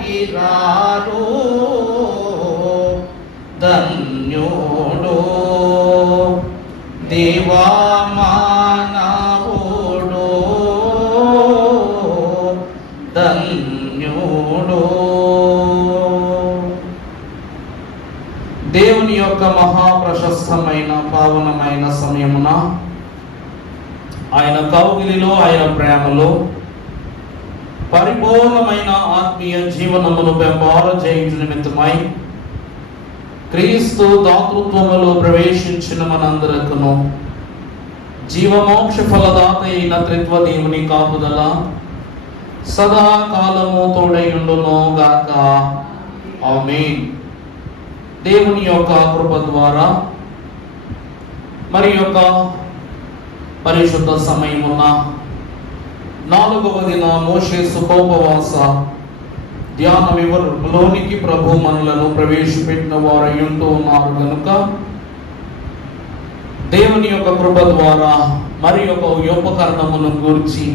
దాటిరారు ధన్యుడు దేవా మానవుడు ధన్యుడు. దేవుని యొక్క మహాప్రశస్తమైన పావనమైన సమయమున ఆయన కౌగిలిలో ఆయన ప్రేమలో పరిపూర్ణమైన ఆత్మీయ జీవనమును పెంపార చేయుట నిమిత్తమై క్రీస్తు దాతృత్వములో ప్రవేశించిన మనందరకును జీవమోక్ష ఫలదాత అయిన త్రిత్వ దేవుని కాపుదల సదాకాలము తోడైయుండును గాక. ఆమేన్. దేవుని యొక్క కృప ద్వారా మరి యొక్క పరిశుద్ధ సమయమున 4వ దిన మోషే సుఖోపవాస ధ్యాన వివరణలోనికి ప్రభు మనలను ప్రవేశపెట్టిన వారై ఉంటూ ఉన్నారు కనుక దేవుని యొక్క కృప ద్వారా మరి యొక్క ఉపకరణమును గూర్చి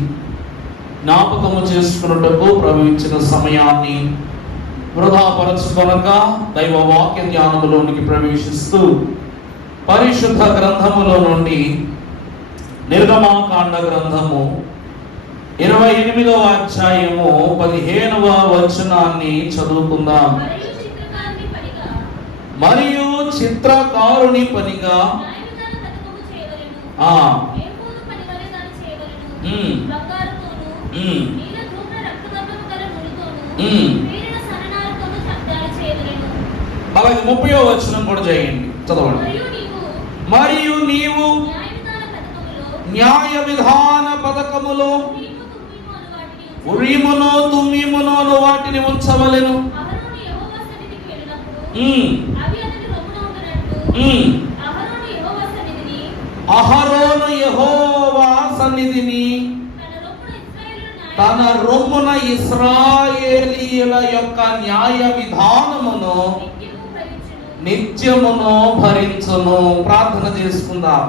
జ్ఞాపకము చేసుకున్నటకు ప్రభు ఇచ్చిన సమయాన్ని వృధాపరచుకొనక దైవ వాక్య ధ్యానములోనికి ప్రవేశిస్తూ పరిశుద్ధ గ్రంథములో నుండి నిర్గమాకాండ గ్రంథము 28వ అధ్యాయము 15వ వచనాన్ని చదువుకుందాం. మరియు చిత్రకారుని పనిగా అలాగే 30వ వచనం కూడా చేయండి, చదవండి. మరియు నీవు న్యాయ విధాన పథకములో ఉరీమును తుమ్మీమును వాటిని ఉంచవలెను. అహరోను యెహోవా సన్నిధిని తన రొమ్మున ఇశ్రాయేలీయుల యొక్క న్యాయ విధానమును నిత్యమును భరించును. ప్రార్థన చేసుకుందాం.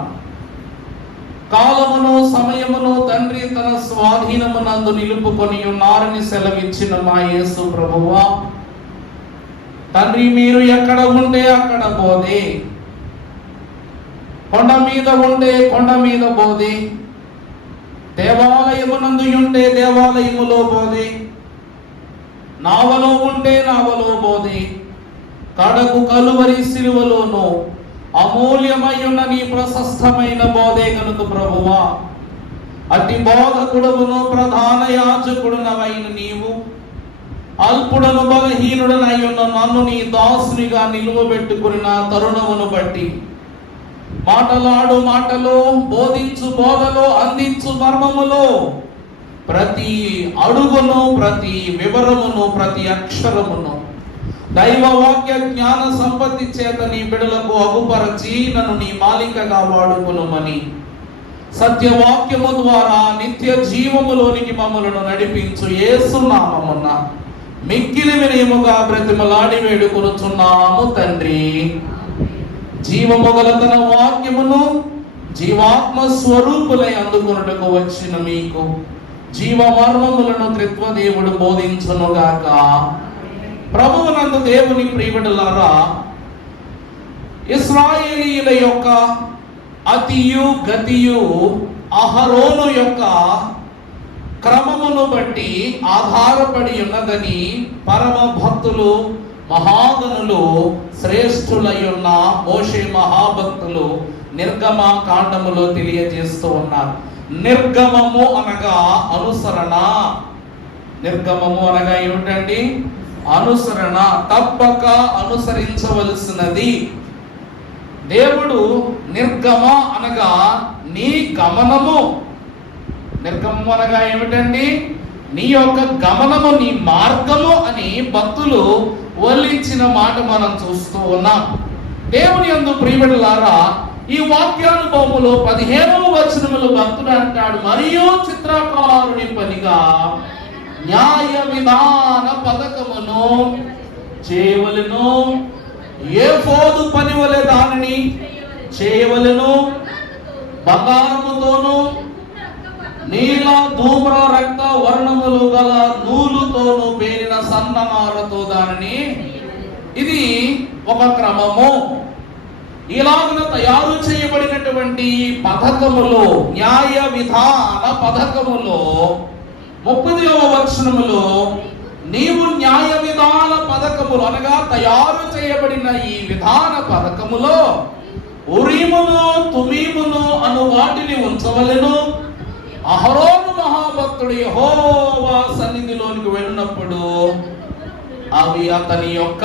కాలమును సమయమును తండ్రి తన స్వాధీనమునందు నిలుపుకొని ఉన్నారని సెలవిచ్చిన మా యేసు ప్రభువా, తండ్రి మీరు ఎక్కడ ఉంటే అక్కడ పోదే, కొండ మీద ఉంటే కొండ మీద పోదే, దేవాలయమునందు ఉంటే దేవాలయములో పోదే, నావలో ఉంటే నావలో పోదే, కడకు కలువరి సిలువలోనూ అమూల్యమైన నీ ప్రశస్తమైన బోధే కనుక ప్రభువా, అట్టి బోధకుడును ప్రధాన యాజకుడునవైన నీవు అల్పుడను బలహీనుడనై ఉన్న నన్ను నీ దాసునిగా నిలువబెట్టుకుని నా తరుణమును బట్టి మాటలాడు మాటలో, బోధించు బోధలో, అందించు మర్మములో ప్రతి అడుగును, ప్రతి వివరమును, ప్రతి అక్షరమును దైవ వాక్య జ్ఞాన సంపత్తి చేత నీ బిడలకు అగుపరచి నన్ను నీ మాలికగా వాడుకొనుమని సత్యవాక్యము ద్వారా నిత్య జీవములోనికి మమ్మలను నడిపించు యేసు నామమున మిక్కిలి వినయముగా బ్రతిమలాడి వేడుకొనుచున్నాము తండ్రి. జీవము గల తన వాక్యమును జీవాత్మ స్వరూపులై అందుకొనుటకు వచ్చిన మీకు జీవ మర్మములను త్రిత్వ దేవుడు బోధించునుగాక. ప్రభువునందు దేవుని ప్రియబిడ్డలారా, ఇశ్రాయేలీయుల యొక్క అతియు గతియు అహరోను యొక్క క్రమమును బట్టి ఆధారపడి ఉన్నదని పరమ భక్తులు, మహాగణులు, శ్రేష్ఠులై ఉన్న మోషే మహాభక్తులు నిర్గమ కాండములో తెలియజేస్తూ ఉన్నారు. నిర్గమము అనగా అనుసరణ. నిర్గమము అనగా ఏమిటండి? అనుసరణ, తప్పక అనుసరించవలసినది. దేవుడు నిర్గమ అనగా నీ గమనము. నిర్గమము అనగా ఏమిటండి? నీ యొక్క గమనము, నీ మార్గము అని భక్తులు వల్లించిన మాట మనం చూస్తూ ఉన్నాం. దేవుని యందు ప్రియబిడ్డలారా, ఈ వాక్యానుభవములో 15వ వచనములో భక్తుడు అంటాడు, మరియు చిత్రకారుని పనిగా న్యాయ విధాన పథకమును చేయవలెను. ఏఫోదు పని వలె దానిని చేయవలెను. బంగారముతోను నీల ధూమ్ర రక్త వర్ణములు గల నూలుతోను పేరిన సన్ననారతో దానిని, ఇది ఒక క్రమము. ఇలాగున తయారు చేయబడినటువంటి పథకములో, న్యాయ విధాన పథకములో 30వ వచనములో, నీవు న్యాయ విధాన పథకములు అనగా తయారు చేయబడిన ఈ విధాన పథకములో ఉరీమును తుమీమును అను వాటిని ఉంచవలెను. అహరోను మహాభక్తుడు యెహోవా సన్నిధిలోనికి వెళ్ళినప్పుడు అవి అతని యొక్క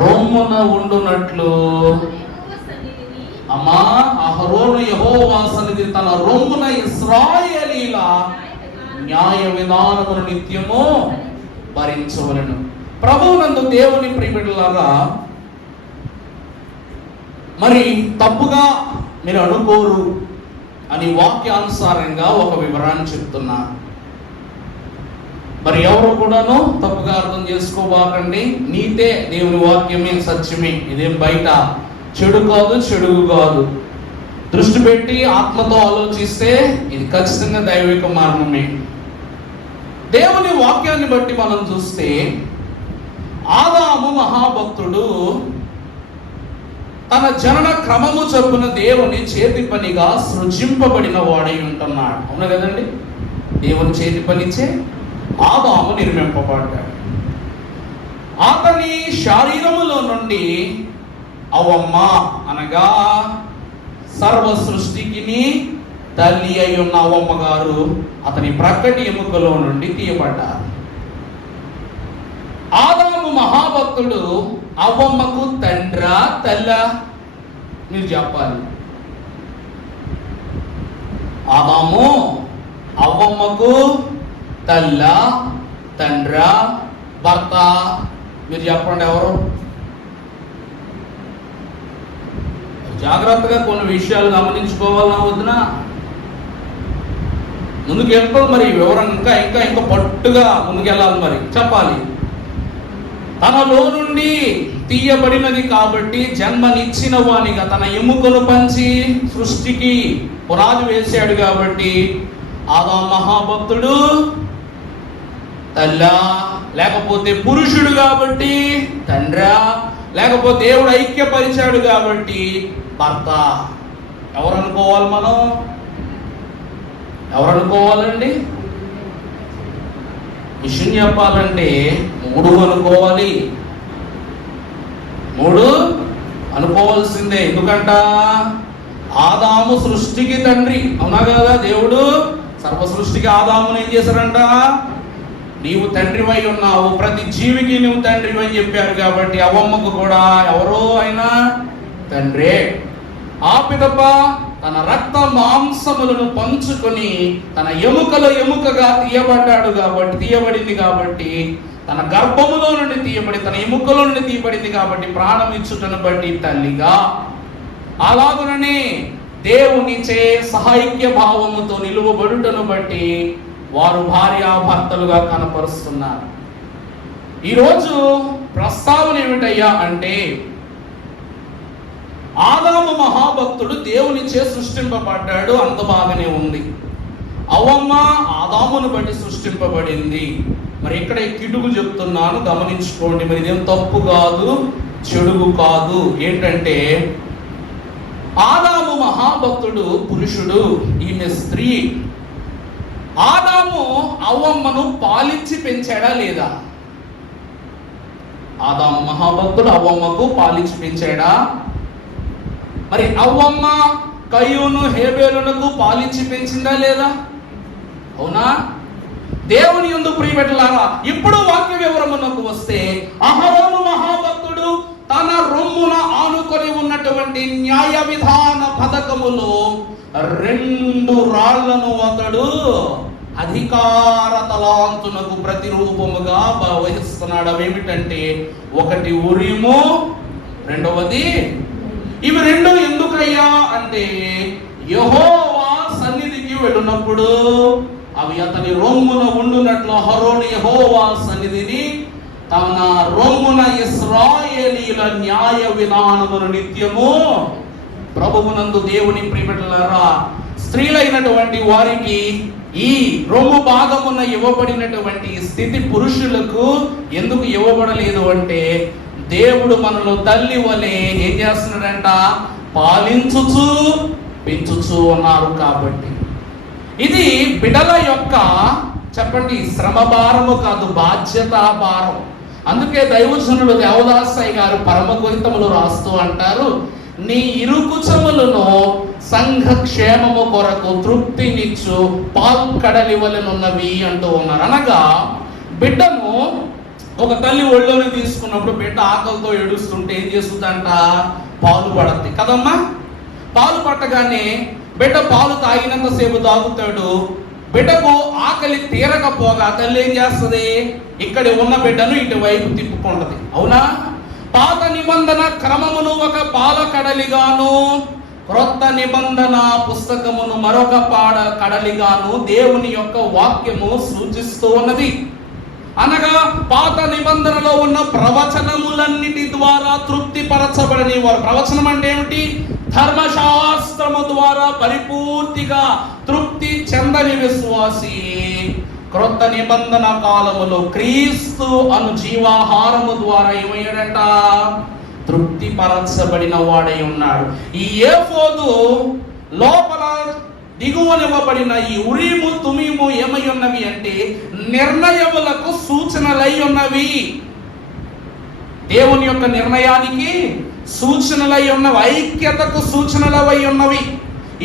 రొమ్మున ఉండునట్లు. అమ్మా, అహరోను యెహోవా సన్నిధి తన రొమ్మున ఇశ్రాయేలీల న్యాయ విధానమును నిత్యము భరించవలెను. ప్రభువునందు దేవుని ప్రియబిడ్డలారా, మరి తప్పుగా మీరు అనుకోరు అని వాక్యానుసారంగా ఒక వివరాన్ని చెప్తున్నా. మరి ఎవరు కూడాను తప్పుగా అర్థం చేసుకోబాకండి. నీతే దేవుని వాక్యమే, సత్యమే. ఇదేం బయట చెడు కాదు, చెడుగు కాదు. దృష్టి పెట్టి ఆత్మతో ఆలోచిస్తే ఇది ఖచ్చితంగా దైవిక మార్గమే. దేవుని వాక్యాన్ని బట్టి మనం చూస్తే ఆదాము మహాభక్తుడు తన జనన క్రమము చొప్పున దేవుని చేతి పనిగా సృజింపబడిన వాడై ఉంటున్నాడు. అవునా కదండి? దేవుని చేతి పనిచే ఆదాము నిర్మింపబడ్డాడు. అతని శరీరములో నుండి అవ్వమ్మ అనగా సర్వ సృష్టికి తల్లి అయి ఉన్న అవ్వమ్మ గారు అతని ప్రక్కటి ఎముకలో నుండి తీయబడ్డారు. ఆదాము మహాభక్తుడు అవ్వమ్మకు తండ్రా తల్లా? మీరు చెప్పాలి. ఆదాము అవ్వమ్మకు తల్లా, తండ్రా, భర్త? మీరు చెప్పండి ఎవరు? జాగ్రత్తగా కొన్ని విషయాలు గమనించుకోవాలన్నా వద్దునా? ముందుకు వెళ్తాం మరి వివరం ఇంకా ఇంకా ఇంకా పట్టుగా ముందుకెళ్ళాలి. మరి చెప్పాలి. తనలో నుండి తీయబడినది కాబట్టి జన్మనిచ్చిన వానిగా తన ఎముకను పంచి సృష్టికి పునాది వేశాడు కాబట్టి ఆదాము మహాభక్తుడు తల్లా, లేకపోతే పురుషుడు కాబట్టి తండ్రా, లేకపోతే దేవుడు ఐక్యపరిచాడు కాబట్టి భర్త? ఎవరు అనుకోవాలి? మనం ఎవరు అనుకోవాలండి? విషయం చెప్పాలంటే 3 అనుకోవాలి. 3 అనుకోవాల్సిందే. ఎందుకంట ఆదాము సృష్టికి తండ్రి. అవునా కదా? దేవుడు సర్వ సృష్టికి ఆదామును ఏం చేశారంట? నీవు తండ్రివై ఉన్నావు, ప్రతి జీవికి నువ్వు తండ్రివై అని చెప్పారు కాబట్టి అవ్వమ్మకు కూడా ఎవరో అయినా తండ్రే. ఆ పిదప తన రక్త మాంసములను పంచుకొని తన ఎముకలో ఎముకగా తీయబడింది కాబట్టి తన గర్భములో నుండి తీయబడి తన ఎముకలో నుండి తీయబడింది కాబట్టి ప్రాణం ఇచ్చుటను బట్టి తల్లిగా, అలాగుననే దేవునిచే సహైక్య భావముతో నిలువబడుటను బట్టి వారు భార్యాభర్తలుగా కనపరుస్తున్నారు. ఈరోజు ప్రస్తావన ఏమిటయ్యా అంటే ఆదాము మహాభక్తుడు దేవునిచే సృష్టింపబడ్డాడు, అంత బాగానే ఉంది. అవ్వమ్మ ఆదామును బట్టి సృష్టింపబడింది. మరి ఇక్కడ కిటుకు చెప్తున్నాను, గమనించుకోండి. మరి ఇదేం తప్పు కాదు, చెడుగు కాదు. ఏంటంటే ఆదాము మహాభక్తుడు పురుషుడు, ఈమె స్త్రీ. ఆదాము అవ్వమ్మను పాలించి పెంచాడా లేదా? ఆదాము మహాభక్తుడు అవ్వమ్మకు పాలించి పెంచాడా? మరి అవ్వమ్మ కయ్యూను హేబేలునకు పాలించి పెంచిందా లేదా? అవునా? దేవుని యందు ప్రియబిడ్డలారా, ఇప్పుడు వాక్య వివరమునకు వస్తే అహరోను మహాభక్తుడు తన రొమ్మున ఆనుకొని ఉన్నటువంటి న్యాయ విధాన పథకములో 2 రాళ్లను అతడు అధికార తలాంతునకు ప్రతిరూపముగా వహిస్తున్నాడు. అవేమిటంటే, ఒకటి ఉరీము, రెండవది. ఇవి 2 ఎందుకయ్యా అంటే యెహోవా సన్నిధికి వెళ్ళినప్పుడు అవి అతని రొమ్మున ఉండునట్లు అహరోను యెహోవా సన్నిధిని తన రొమ్మున ఇశ్రాయేలీయుల న్యాయ విధానమును నిత్యము ప్రభువునందు దేవుని ప్రియబిడ్డలారా స్త్రీలైనటువంటి వారికి ఈ రొమ్ము భాగమున ఇవ్వబడినటువంటి స్థితి పురుషులకు ఎందుకు ఇవ్వబడలేదు అంటే, దేవుడు మనలో తల్లి వలె ఏం చేస్తున్నాడంట, పాలించుచు పెంచుచు ఉన్నారు కాబట్టి. ఇది బిడ్డల యొక్క చెప్పండి శ్రమ భారము కాదు, బాధ్యత భారం. అందుకే దైవజనుడు దేవదాసయ్య గారు పరమగురితములు రాస్తూ అంటారు, నీ ఇరుకుచములను సంఘ క్షేమము కొరకు తృప్తినిచ్చు పాల్కడలి వలెనున్నవి అంటూ ఉన్నారు. అనగా బిడ్డను ఒక తల్లి ఒళ్ళోనే తీసుకున్నప్పుడు బిడ్డ ఆకలితో ఏడుస్తుంటే ఏం చేస్తుందంట, పాలు పడద్ది కదమ్మా. పాలు పట్టగానే బిడ్డ పాలు తాగినంతసేపు తాగుతాడు. బిడ్డకు ఆకలి తీరకపోగా తల్లి ఏం చేస్తుంది, ఇక్కడ ఉన్న బిడ్డను ఇటువైపు తిప్పుకుంటది. అవునా? పాత నిబంధన క్రమమును ఒక పాల కడలిగాను, క్రొత్త నిబంధన పుస్తకమును మరొక కడలిగాను దేవుని యొక్క వాక్యము సూచిస్తూ ఉన్నది. అనగా పాత నిబంధనలో ఉన్న ప్రవచనములన్నిటి ద్వారా తృప్తిపరచబడని వారు. ప్రవచనం అంటే ఏమిటి? ధర్మశాస్త్రము ద్వారా పరిపూర్తిగా తృప్తి చెందని విశ్వాసి క్రొత్త నిబంధన కాలములో క్రీస్తు అను జీవాహారము ద్వారా ఏమయ్యాడంట, తృప్తి పరచబడిన వాడై ఉన్నాడు. ఈ ఏఫోదు లోపల దిగువనివ్వబడిన ఈ ఉరీము తుమీము ఏమై ఉన్నవి అంటే నిర్ణయములకు సూచనలై ఉన్నవి. దేవుని యొక్క నిర్ణయానికి సూచనలై ఉన్నవి, ఐక్యతకు సూచనలవై ఉన్నవి.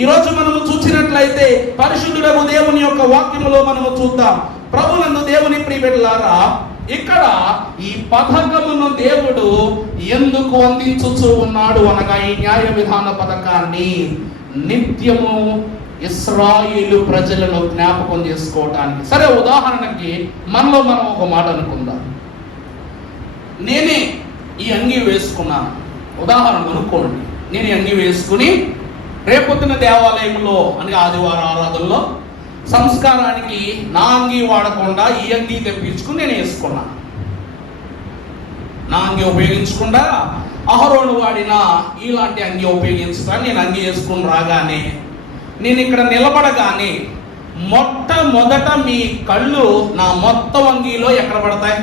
ఈరోజు మనము చూసినట్లయితే పరిశుద్ధుడగు దేవుని యొక్క వాక్యములో మనము చూద్దాం. ప్రభునందు దేవుని ప్రియబిడ్డలారా, ఇక్కడ ఈ పథకమును దేవుడు ఎందుకు అందించుచూ ఉన్నాడు అనగా, ఈ న్యాయ విధాన పథకాన్ని నిత్యము ఇశ్రాయేలు ప్రజలను జ్ఞాపకం చేసుకోవటానికి. సరే, ఉదాహరణకి మనలో మనం ఒక మాట అనుకుందాం. నేనే ఈ అంగీ వేసుకున్నాను, ఉదాహరణ అనుకోండి. నేను ఈ అంగీ వేసుకుని రేపొద్దున దేవాలయంలో అనగా ఆదివార ఆరాధనలో సంస్కారానికి నా అంగీ వాడకుండా ఈ అంగీ తెప్పించుకుని నేను వేసుకున్నాను. నా అంగీ ఉపయోగించకుండా అహరోను వాడిన ఇలాంటి అంగీ ఉపయోగించుతాను. నేను అంగీ వేసుకుని రాగానే, నేను ఇక్కడ నిలబడగానే మొట్టమొదట మీ కళ్ళు నా మొత్తం అంగీలో ఎక్కడ పడతాయి?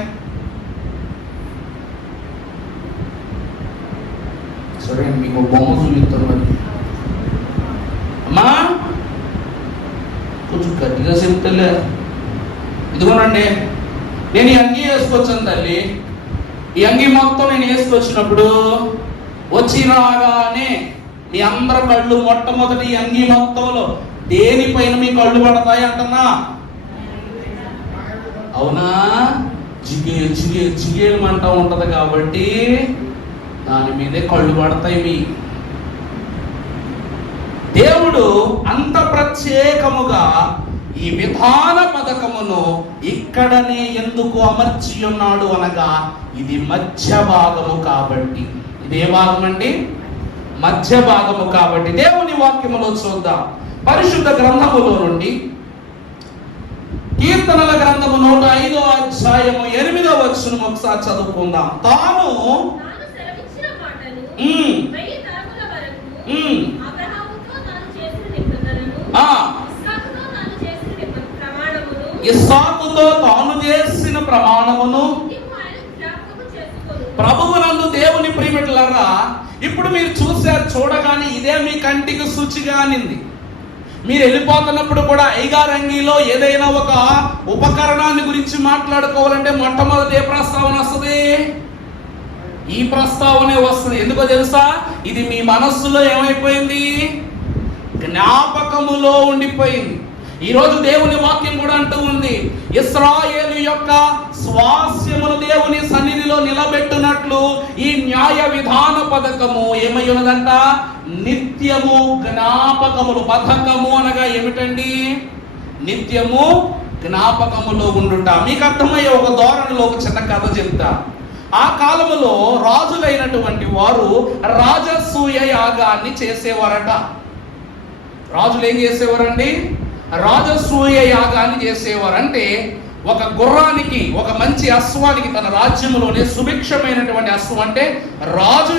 సరే, మీకు బొమ్మ చూపిస్తున్నాను అమ్మా, కొంచెం గట్టిగా చెప్తలే. ఇదిగోనండి, నేను ఈ అంగీ వేసుకొచ్చాను తల్లి. ఈ అంగీ మొత్తం నేను వేసుకొచ్చినప్పుడు వచ్చి రాగానే మీ అందరి కళ్ళు మొట్టమొదటి ఈ అంగీ మొత్తంలో దేనిపైన మీ కళ్ళు పడతాయి అంటున్నా? అవునా? జిగేలమంటా ఉంటది కాబట్టి దాని మీదే కళ్ళు పడతాయి మీ. దేవుడు అంత ప్రత్యేకముగా ఈ విధాన పథకమును ఇక్కడనే ఎందుకు అమర్చి ఉన్నాడు అనగా, ఇది మధ్య భాగము కాబట్టి. ఇది ఏ భాగం అండి? మధ్య భాగము కాబట్టి. దేవుని వాక్యములో చూద్దాం. పరిశుద్ధ గ్రంథములో నుండి కీర్తనల గ్రంథము 105వ అధ్యాయము 8వ వచనం ఒకసారి చదువుకుందాం. తాను ఇస్సాకుతో తాను చేసిన ప్రమాణమును ప్రభువునందు దేవుని ప్రియమిట్లరా, ఇప్పుడు మీరు చూశారు, చూడగానే ఇదే మీ కంటికి శుచిగా అనింది. మీరు వెళ్ళిపోతున్నప్పుడు కూడా ఐగారంగిలో ఏదైనా ఒక ఉపకరణాన్ని గురించి మాట్లాడుకోవాలంటే మొట్టమొదటి ఏ ప్రస్తావన వస్తుంది? ఈ ప్రస్తావనే వస్తుంది. ఎందుకో తెలుసా? ఇది మీ మనస్సులో ఏమైపోయింది? జ్ఞాపకములో ఉండిపోయింది. ఈరోజు దేవుని వాక్యం కూడా అంటూ ఉంది, ఇశ్రాయేలు యొక్క స్వాస్యమును దేవుని సన్నిధిలో నిలబెట్టునట్లు ఈ న్యాయ విధాన పథకము ఏమై ఉన్నదంట? నిత్యము జ్ఞాపకములు. పథకము అనగా ఏమిటండి? నిత్యము జ్ఞాపకములో ఉండుట. మీకు అర్థమయ్యే ఒక ధోరణిలో ఒక చిన్న కథ చెప్తా. ఆ కాలములో రాజులైనటువంటి వారు రాజసూయ యాగాన్ని చేసేవారట. రాజులు ఏం చేసేవారండి? రాజసూయ యాగాన్ని చేసేవారు. అంటే ఒక గుర్రానికి, ఒక మంచి అశ్వానికి, తన రాజ్యంలోనే సుభిక్షమైనటువంటి అశ్వం అంటే రాజు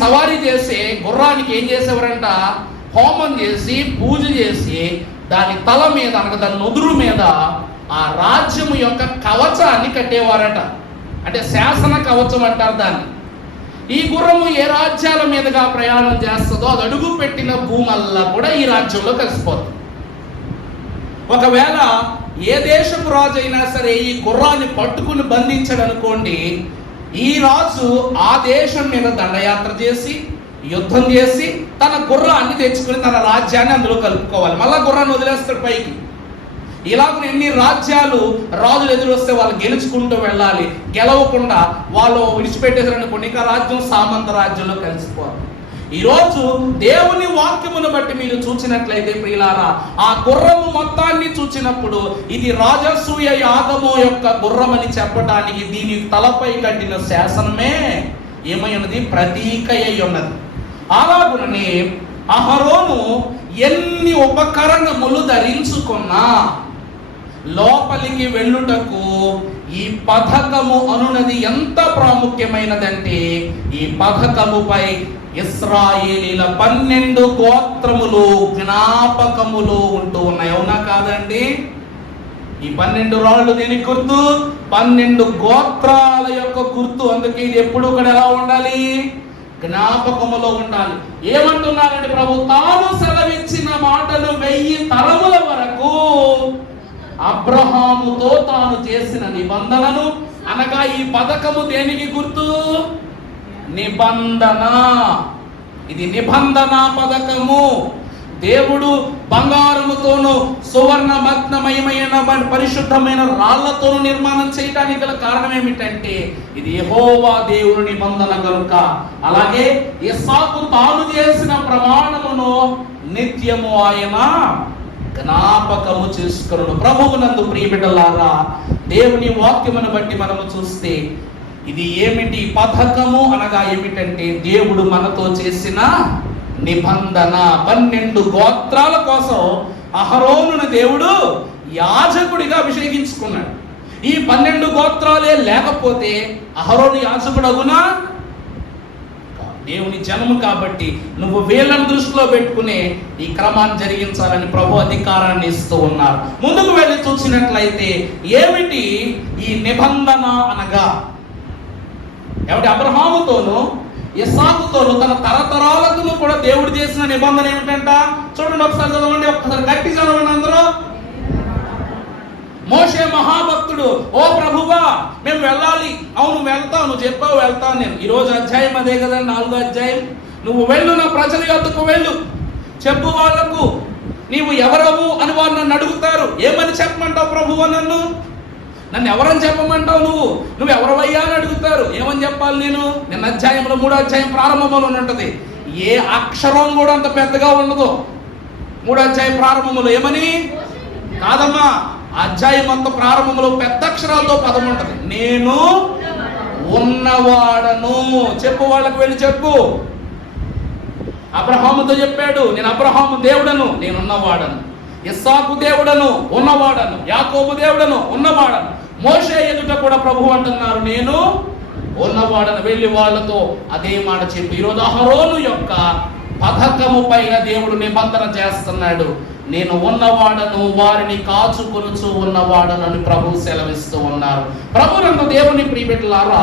సవారీ చేసే గుర్రానికి ఏం చేసేవారంట? హోమం చేసి పూజ చేసి దాని తల మీద అనగా దాని నుదురు మీద ఆ రాజ్యం యొక్క కవచాన్ని కట్టేవారట. అంటే శాసన కవచం అంటారు దాన్ని. ఈ గుర్రము ఏ రాజ్యాల మీదుగా ప్రయాణం చేస్తుందో అది అడుగు పెట్టిన భూమల్లా కూడా ఈ రాజ్యంలో కలిసిపోతుంది. ఒకవేళ ఏ దేశపు రాజు అయినా సరే ఈ గుర్రాన్ని పట్టుకుని బంధించాడు అనుకోండి, ఈ రాజు ఆ దేశం మీద దండయాత్ర చేసి యుద్ధం చేసి తన గుర్రాన్ని తెచ్చుకుని తన రాజ్యాన్ని అందులో కలుపుకోవాలి. మళ్ళా గుర్రాన్ని వదిలేస్తాడు పైకి. ఇలాగ ఎన్ని రాజ్యాలు రాజులు ఎదురు వస్తే వాళ్ళు గెలుచుకుంటూ వెళ్ళాలి. గెలవకుండా వాళ్ళు విడిచిపెట్టేసారనుకోండి, ఇంకా రాజ్యం సామంత రాజ్యంలో కలిసిపోవాలి. ఈరోజు దేవుని వాక్యమును బట్టి మీరు చూసినట్లయితే ప్రియులారా, ఆ గుర్రము మొత్తాన్ని చూసినప్పుడు ఇది రాజసూయ యాగము యొక్క గుర్రం అని చెప్పడానికి దీని తలపై కట్టిన శాసనమే ఏమై ఉన్నది, ప్రతీక అయి ఉన్నది. అలాగుననే అహరోను ఎన్ని ఉపకరణములు ధరించుకున్నా లోపలికి వెళ్ళుటకు ఈ పథకము అనున్నది ఎంత ప్రాముఖ్యమైనదంటే, ఈ పథకముపై ఇశ్రాయేలీల 12 గోత్రములు జ్ఞాపకములు ఉంటూ ఉన్నాయి. అవునా కాదండి? ఈ 12 రాళ్ళు దీనికి గుర్తు, 12 గోత్రాల యొక్క గుర్తు. అందుకే ఇది ఎప్పుడు కూడా ఎలా ఉండాలి, జ్ఞాపకములో ఉండాలి. ఏమంటున్నారంటే ప్రభు, తాను సెలవిచ్చిన మాటలు 1000 తరముల వరకు అబ్రహాముతో తాను చేసిన నిబంధనను, అనగా ఈ పథకము దేనికి గుర్తు, నిబంధన. ఇది నిబంధన పథకము. దేవుడు బంగారముతోను సువర్ణ మగ్నమయమైన పరిశుద్ధమైన రాళ్లతోను నిర్మాణం చేయడానికి గల కారణం ఏమిటంటే ఇది యెహోవా దేవుని నిబంధన కనుక. అలాగే ఇస్సాకు తాను చేసిన ప్రమాణమును నిత్యము ఆయన జ్ఞాపకము చేసుకొనును. ప్రభువునందు ప్రియబిడ్డలారా, దేవుని వాక్యమును బట్టి మనము చూస్తే ఇది ఏమిటి, పథకము అనగా ఏమిటంటే దేవుడు మనతో చేసిన నిబంధన. 12 గోత్రాల కోసం అహరోనును దేవుడు యాజకుడిగా అభిషేకించుకున్నాడు. ఈ 12 గోత్రాలే లేకపోతే అహరోను యాజకుడు అగునా? దేవుని జనము కాబట్టి నువ్వు వీళ్ళని దృష్టిలో పెట్టుకునే ఈ క్రమాన్ని జరిగించాలని ప్రభు అధికారాన్ని ఇస్తూ ఉన్నారు. ముందుకు వెళ్ళి చూసినట్లయితే ఏమిటి ఈ నిబంధన అనగా, ఏమిటి, అబ్రహాముతోను ఇస్సాకుతోను తన తరతరాలకు కూడా దేవుడు చేసిన నిబంధన ఏమిటంట? చూడండి ఒకసారి చదవండి, ఒక్కసారి గట్టి చదవండి అందరూ. మోషే మహాభక్తుడు, ఓ ప్రభువా మేము వెళ్ళాలి. అవును వెళ్తావు, నువ్వు చెప్పావు వెళ్తాను నేను. ఈరోజు అధ్యాయం అదే కదా, 4వ అధ్యాయం. నువ్వు వెళ్ళు, నా ప్రజల యొద్దకు వెళ్ళు, చెప్పు వాళ్లకు నీవు ఎవరవు అని వారు నన్ను అడుగుతారు. ఏమని చెప్పమంటావు ప్రభువా? నన్ను ఎవరని చెప్పమంటావు? నువ్వు ఎవరవయ్యా అని అడుగుతారు. ఏమని చెప్పాలి నేను? నిన్న అధ్యాయంలో 3వ అధ్యాయం ప్రారంభంలో ఉంటుంది. ఏ అక్షరం కూడా అంత పెద్దగా ఉండదు 3వ అధ్యాయం ప్రారంభంలో. ఏమని కాదమ్మా, అధ్యాయం అంత ప్రారంభంలో పెద్ద అక్షరాలతో పదం ఉంటది. నేను ఉన్నవాడను. చెప్పు, వాళ్ళకి వెళ్ళి చెప్పు. అబ్రహాముతో చెప్పాడు, నేను అబ్రహాము దేవుడను, నేను ఉన్నవాడను. ఇస్సాకు దేవుడను, ఉన్నవాడను. యాకోబు దేవుడను, ఉన్నవాడను. మోషే ఎదుట కూడా ప్రభు అంటున్నారు, నేను ఉన్నవాడను. వెళ్ళి వాళ్ళతో అదే మాట చెప్పి ఈరోజు అహరోను యొక్క పథకము పైన దేవుడు నిబంధన చేస్తున్నాడు. నేను ఉన్నవాడను, వారిని కాచుకొనుచు ఉన్నవాడను అని ప్రభు సెలవిస్తూ ఉన్నారు. ప్రభునందు దేవుని ప్రియబిడ్డలారా,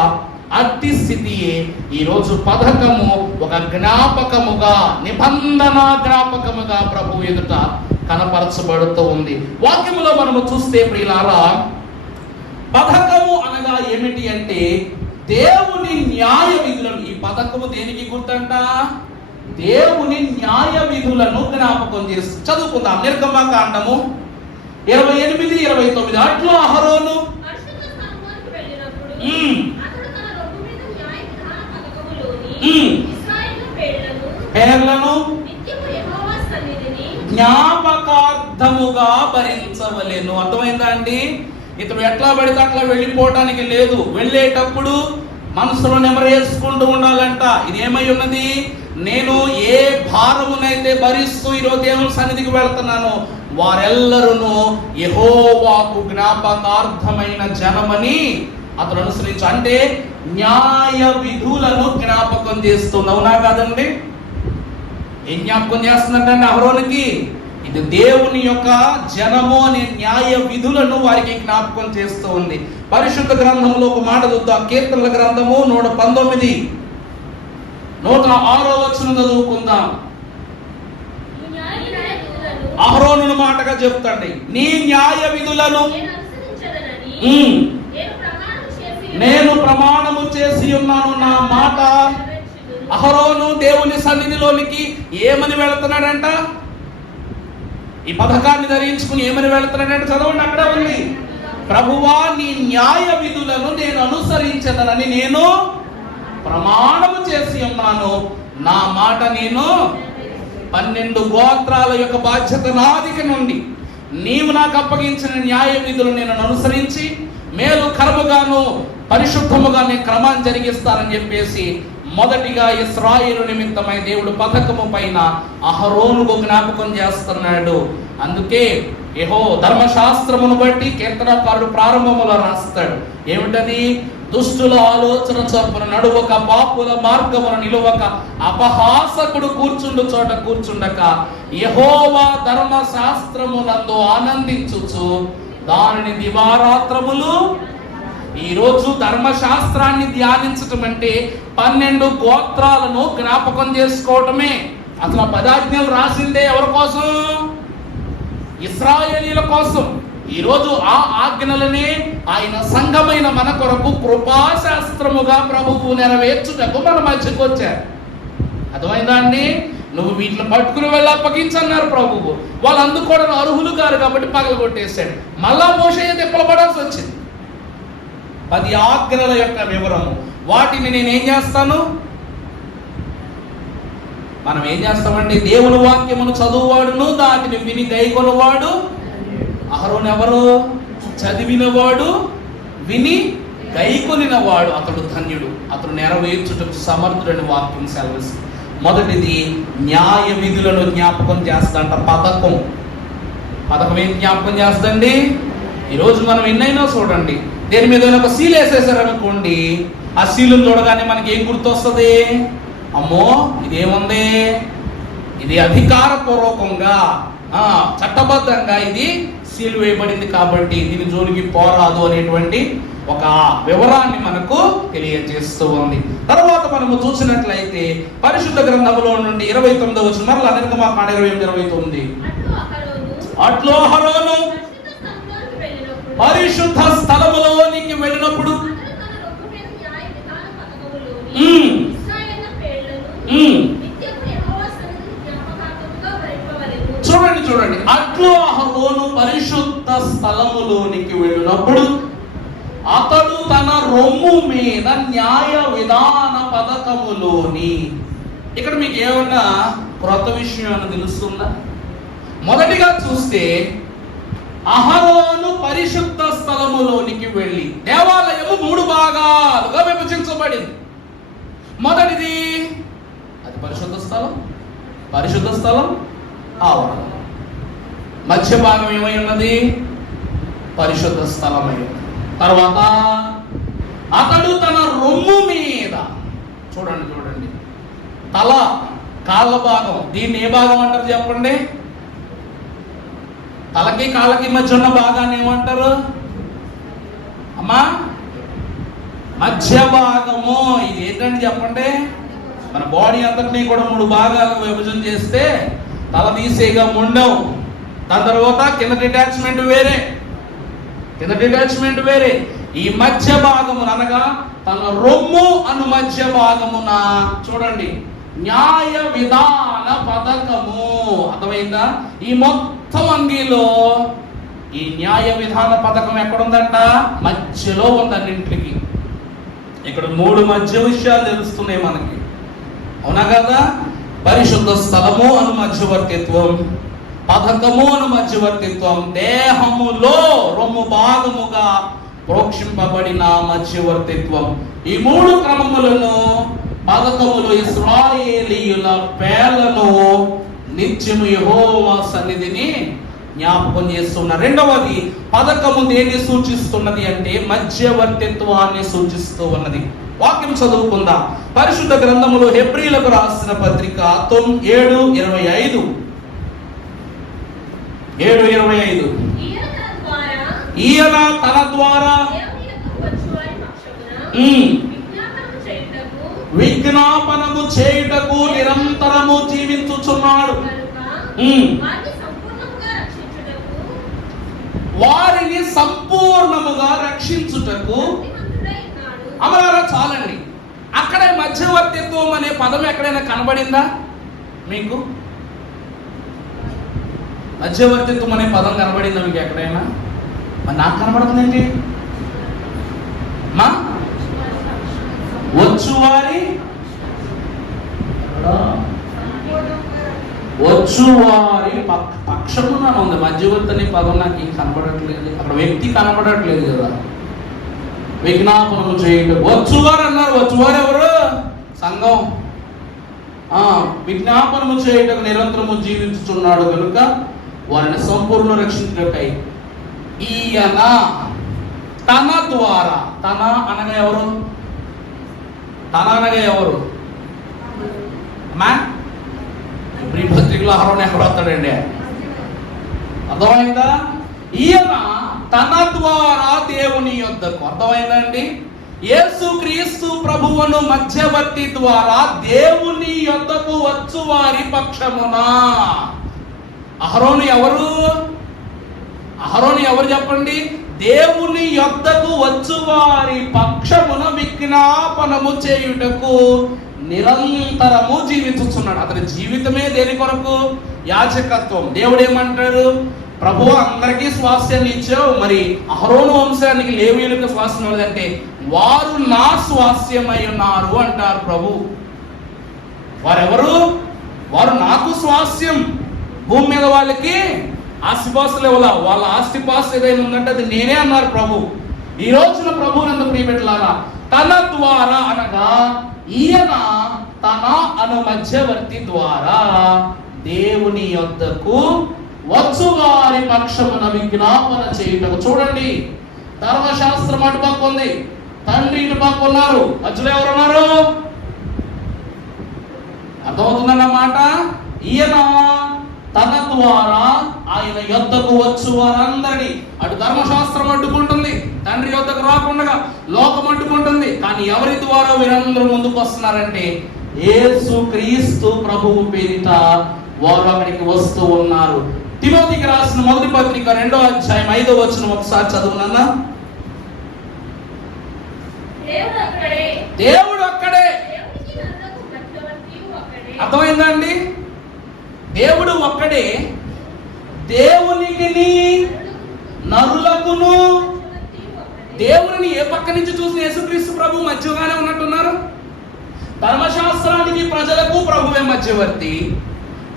అట్టి స్థితియే ఈరోజు పథకము ఒక జ్ఞాపకముగా, నిబంధన జ్ఞాపకముగా ప్రభు ఎదుట కనపరచబడుతూ ఉంది. వాక్యములో మనము చూస్తే ప్రియులారా, పథకము అనగా ఏమిటి అంటే దేవుని న్యాయ విధులను. ఈ పథకము దేనికి గుర్తంట? దేవుని న్యాయ విధులను జ్ఞాపకం చేస్తూ. చదువుకుందాం నిర్గమకాండము 28-29. అట్లా అహరోను పేర్లను జ్ఞాపకార్థముగా భరించవలెను. అర్థమైందా అండి? ఇతడు ఎట్లా పడితే అట్లా వెళ్ళిపోవటానికి లేదు. వెళ్ళేటప్పుడు మనసులో నెమరేసుకుంటూ ఉండాలంట. ఇది ఏమై ఉన్నది, నేను ఏ భారమునైతే భరిస్తూ ఈరోజు దేవుని సన్నిధికి వెళ్తున్నానో వారెల్లరూ యెహోవాకు జ్ఞాపకార్థమైన జనమని అతను అనుసరించు. అంటే న్యాయ విధులను జ్ఞాపకం చేస్తుంది. అవునా కాదండి? ఏం జ్ఞాపకం చేస్తున్నట్టండి అహరోనుకి? ఇది దేవుని యొక్క జనము అనే న్యాయ విధులను వారికి జ్ఞాపకం చేస్తూ ఉంది. పరిశుద్ధ గ్రంథంలో ఒక మాట చూద్దాం. కీర్తనల గ్రంథము 119 106వ వచనం చదువుకుందాం. అహరోను మాటగా చెప్తాండి, నీ న్యాయ విధులను నేను ప్రమాణము చేసి ఉన్నాను, నా మాట. అహరోను దేవుని సన్నిధిలోనికి ఏమని వెళుతున్నాడంట? ఈ పథకాన్ని ధరించుకుని ఏమని వెళుతున్నాడంటే చదవండి, అక్కడ ఉంది. ప్రభువా, నీ న్యాయ విధులను నేను అనుసరించదనని నేను ప్రమాణము చేసి ఉన్నాను, నా మాట నేను 12 గోత్రాల యొక్క బాధ్యత నాదికి నుండి నీవు నాకు అప్పగించిన న్యాయ విధులు నేను అనుసరించి మేలు కరముగాను పరిశుద్ధముగా నేను క్రమాన్ని జరిగిస్తానని చెప్పేసి మొదటిగా ఇశ్రాయేలు నిమిత్తమై దేవుడు పథకము పైన అహరోనుకు జ్ఞాపకం చేస్తున్నాడు. అందుకే యెహో ధర్మశాస్త్రమును బట్టి కీర్తనకారుడు ప్రారంభములో రాస్తాడు. ఏమిటది? దుష్టుల ఆలోచన చొప్పున నడువక, పాపుల మార్గమున నిలువక, అపహాసకుడు కూర్చుండు చోట కూర్చుండక, యెహోవా ధర్మశాస్త్రమునందు ఆనందించుచు దానిని దివారాత్రములు. ఈరోజు ధర్మశాస్త్రాన్ని ధ్యానించటం అంటే 12 గోత్రాలను జ్ఞాపకం చేసుకోవటమే. అసలు 10 ఆజ్ఞలు రాసిందే ఎవరి కోసం? ఇశ్రాయేలీల కోసం. ఈరోజు ఆ ఆజ్ఞలనే ఆయన సంఘమైన మన కొరకు కృపాశాస్త్రముగా ప్రభువు నెరవేర్చుటకు మన మధ్యకు వచ్చారు. అర్థమైందా అండి? నువ్వు వీటిని పట్టుకుని వెళ్ళి అప్పగించన్నారు ప్రభువు. వాళ్ళు అందుకోవడం అర్హులు కారు కాబట్టి పగలగొట్టేశాడు. మళ్ళా మోషే తిప్పలపడాల్సి వచ్చింది. 10 ఆజ్ఞల యొక్క వివరము. వాటిని నేనేం చేస్తాను? మనం ఏం చేస్తామండి? దేవుని వాక్యమును చదువువాడును దాటిని విని గైకొనవాడు. అహరోను ఎవరు? చదివినవాడు, విని గైకొనినవాడు అతడు ధన్యుడు, అతడు నెరవేర్చుటకు సమర్థుడని వాక్యం సెలవిస్తుంది. మొదటిది న్యాయ విధులను జ్ఞాపకం చేస్తాంట. పథకం ఏం జ్ఞాపకం చేస్తండి? ఈరోజు మనం ఎన్నైనా చూడండి, దేని మీద ఒక సీల్ వేసేసారనుకోండి, ఆ సీలును చూడగానే మనకి ఏం గుర్తొస్తుంది? అమ్మో, ఇదేముంది, ఇది అధికారపూర్వకంగా చట్టబద్ధంగా ఇది సీల్ వేయబడింది కాబట్టి దీని జోలికి పోరాదు అనేటువంటి ఒక వివరాన్ని మనకు తెలియజేస్తూ ఉంది. తర్వాత మనము చూసినట్లయితే పరిశుద్ధ గ్రంథంలో నుండి 29వ వచనం, మరలా నిర్గమాకాండ 28:29, అట్లో అహరోను పరిశుద్ధ స్థలములోనికి వెళ్ళినప్పుడు చూడండి, అట్లు అహరోను పరిశుద్ధ స్థలములోనికి వెళ్ళినప్పుడు అతడు తన రొమ్ము మీద న్యాయ విధాన పథకములోని. ఇక్కడ మీకు ఏమన్నా క్రొత్త విషయం అని తెలుస్తుందా? మొదటిగా చూస్తే అహరోను పరిశుద్ధ స్థలములోనికి వెళ్ళి, దేవాలయము 3 భాగాలుగా విభజించబడింది. మొదటిది అది పరిశుద్ధ స్థలం ఆవరణ. మధ్య భాగం ఏమై ఉన్నది? పరిశుద్ధ స్థలమై ఉన్నది. తర్వాత అతడు తన రొమ్ము మీద, చూడండి, తల, కాళ్ళ భాగం, దీన్ని ఏ భాగం అంటారు చెప్పండి? తలకి కాళ్ళకి మధ్య ఉన్న భాగాన్ని ఏమంటారు అమ్మా? మధ్య భాగము. ఇది ఏంటంటే చెప్పండి, మన బాడీ అంతటినీ కూడా 3 భాగాలకు విభజన చేస్తే తల తీసేగా ముండం, దాని తర్వాత కింద డిటాచ్మెంట్ వేరే. ఈ మధ్య భాగమున అనగా తన రొమ్ము అను మధ్య భాగమున చూడండి న్యాయ విధాన పథకము. అర్థమైందా? ఈ మొత్తం అంగీలో ఈ న్యాయ విధాన పథకం ఎక్కడుందంట? మధ్యలో ఉంది అన్నింటికి. ఇక్కడ 3 మధ్య విషయాలు తెలుస్తున్నాయి మనకి, అవునా కదా? పరిశుద్ధ స్థలము అను మధ్యవర్తిత్వం, పథకము అను మధ్యవర్తిత్వం, దేహములో రొమ్ము భాగముగా ప్రోక్షింపబడిన మధ్యవర్తిత్వం. ఈ 3 క్రమములను పథకములు ఇశ్రాయేలీయుల పేర్లను నిత్యము యెహోవా సన్నిధిని జ్ఞాపకం చేస్తున్నారు. రెండవది, పథకము దేన్ని సూచిస్తున్నది అంటే మధ్యవర్తిత్వాన్ని సూచిస్తూ ఉన్నది. వాక్యం చదువుకుందాం. పరిశుద్ధ గ్రంథములో హెబ్రీలకు రాసిన పత్రిక 7:25. ఈయన తన ద్వారా విజ్ఞాపనము చేయుటకు నిరంతరము జీవించుచున్నాడు. వారిని సంపూర్ణముగా రక్షించుటకు. అమలారా చాలండి. అక్కడే మధ్యవర్తిత్వం అనే పదం ఎక్కడైనా కనబడిందా మీకు? మధ్యవర్తిత్వం అనే పదం కనబడిందా మీకు ఎక్కడైనా? మరి నాకు కనబడుతుందండి. మా వచ్చువారి పక్షమున ఉంది. మధ్యవర్తి అనే పదం నాకు ఏం కనబడట్లేదు. అక్కడ వ్యక్తి కనబడట్లేదు కదా. విజ్ఞాపనము చేయటం. వచ్చువారు అన్నారు. వచ్చువారు ఎవరు? సంఘం. విజ్ఞాపనము చేయటం నిరంతరము జీవించుచున్నాడు కనుక వారిని సంపూర్ణ రక్షించుటకై ఈయన తన ద్వారా. తన అనగా ఎవరు? తన అనగా ఎవరు? అమ్మా పత్రికలో హరోని ఎక్కడ వస్తాడండి? అర్థమైందా? ఈయన తన ద్వారా దేవుని యొద్దకు. అర్థమైందండి? యేసు క్రీస్తు ప్రభువును మధ్యవర్తి ద్వారా దేవుని యొద్దకు వచ్చు వారి పక్షమున. అహరోను ఎవరు? అహరోను ఎవరు చెప్పండి? దేవుని యొద్దకు వచ్చు వారి పక్షమున విజ్ఞాపనము చేయుటకు నిరంతరము జీవించుచున్నాడు. అతని జీవితమే దేని కొరకు? యాజకత్వం. దేవుడు ఏమంటాడు? ప్రభువు అందరికీ స్వాస్థ్యాన్ని ఇచ్చావు, మరి అహరోను వంశానికి లేవీయులకు స్వాస్థ్యం లేదంటే వారు నా స్వాస్థ్యమై ఉన్నారు అంటారు ప్రభు. వారెవరు? వారు నాకు స్వాస్థ్యం. భూమి మీద వాళ్ళకి ఆస్తిపాస్తులు ఇవ్వాల. వాళ్ళ ఆస్తిపాస్తు ఏదైనా ఉందంటే అది నేనే అన్నారు ప్రభు. ఈ రోజున ప్రభువు నందు ప్రియబిడ్డలారా, తన ద్వారా అనగా ఈయన తన అను మధ్యవర్తి ద్వారా దేవుని యొద్దకు వచ్చు వారి పక్షమున విజ్ఞాపన చేయుటకు. చూడండి, ధర్మశాస్త్రం అటుపక్క ఉంది, తండ్రి ఇటు పక్క ఉన్నారు, మధ్యలో ఎవరున్నారు? అర్థమవుతుందన్నమాట. ఈయన తన ద్వారా ఆయన యొద్దకు వచ్చు వారందరినీ. అటు ధర్మశాస్త్రం అడ్డుకుంటుంది, తండ్రి యొద్దకు రాకుండా లోకం అడ్డుకుంటుంది. కానీ ఎవరి ద్వారా వీరందరూ ముందుకు వస్తున్నారంటే యేసు క్రీస్తు ప్రభువు పేరిట వారు అక్కడికి వస్తూ ఉన్నారు. తిమోతికి రాసిన మొదటి పత్రిక 2వ అధ్యాయం 5వ వచనం ఒకసారి చదువునన్నా. దేవుడు అక్కడే. అర్థమైందండి? దేవుడు ఒక్కడే. దేవునికి నరులకును. దేవుని ఏ పక్క నుంచి చూసిన యేసుక్రీస్తు ప్రభు మధ్యగానే ఉన్నట్టున్నారు. ధర్మశాస్త్రానికి ప్రజలకు ప్రభువే మధ్యవర్తి,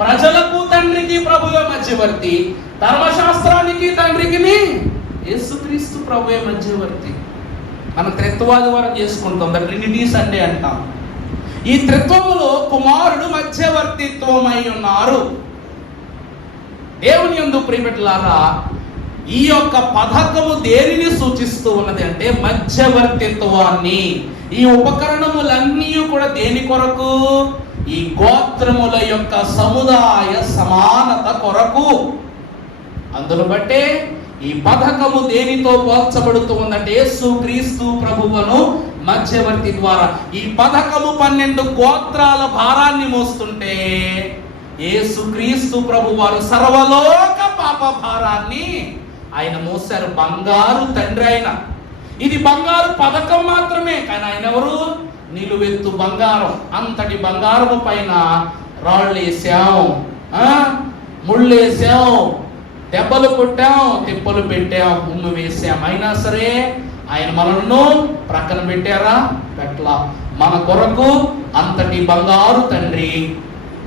ప్రజలకు తండ్రికి ప్రభువే మధ్యవర్తి, ధర్మశాస్త్రానికి తండ్రికి యేసుక్రీస్తు ప్రభువే మధ్యవర్తి. మనం త్రిత్వాదివారం చేసుకుంటాం, ట్రినిటీ సండే అంటాం. ఈ త్రిత్వములో కుమారుడు మధ్యవర్తిత్వమై ఉన్నారు. దేవుని యందు ప్రియబిడ్డలారా, ఈ యొక్క పథకము దేనిని సూచిస్తూ ఉన్నది అంటే మధ్యవర్తిత్వాన్ని. ఈ ఉపకరణములన్నీ కూడా దేని కొరకు? ఈ గోత్రముల యొక్క సముదాయ సమానత కొరకు. అందును బట్టే ఈ పథకము దేనితో పోల్చబడుతూ ఉందంటే యేసు క్రీస్తు ప్రభువును మధ్యవర్తి ద్వారా. ఈ పథకము 12 గోత్రాల భారాన్ని మోస్తుంటే యేసు క్రీస్తు ప్రభు వారు సర్వలోక పాప భారాన్ని ఆయన మోసారు. బంగారు తండ్రి ఆయన. ఇది బంగారు పథకం మాత్రమే, కానీ ఆయన ఎవరు? నిలువెత్తు బంగారం. అంతటి బంగారము పైన రాళ్ళు వేసాం, ముళ్ళు వేసాం, దెబ్బలు కొట్టాం, తిప్పలు పెట్టాం, ఉమ్ము వేసాం. అయినా సరే ఆయన మనల్ని ప్రక్కన పెట్టారా? పెట్టలా. మన కొరకు అంతటి బంగారు తండ్రి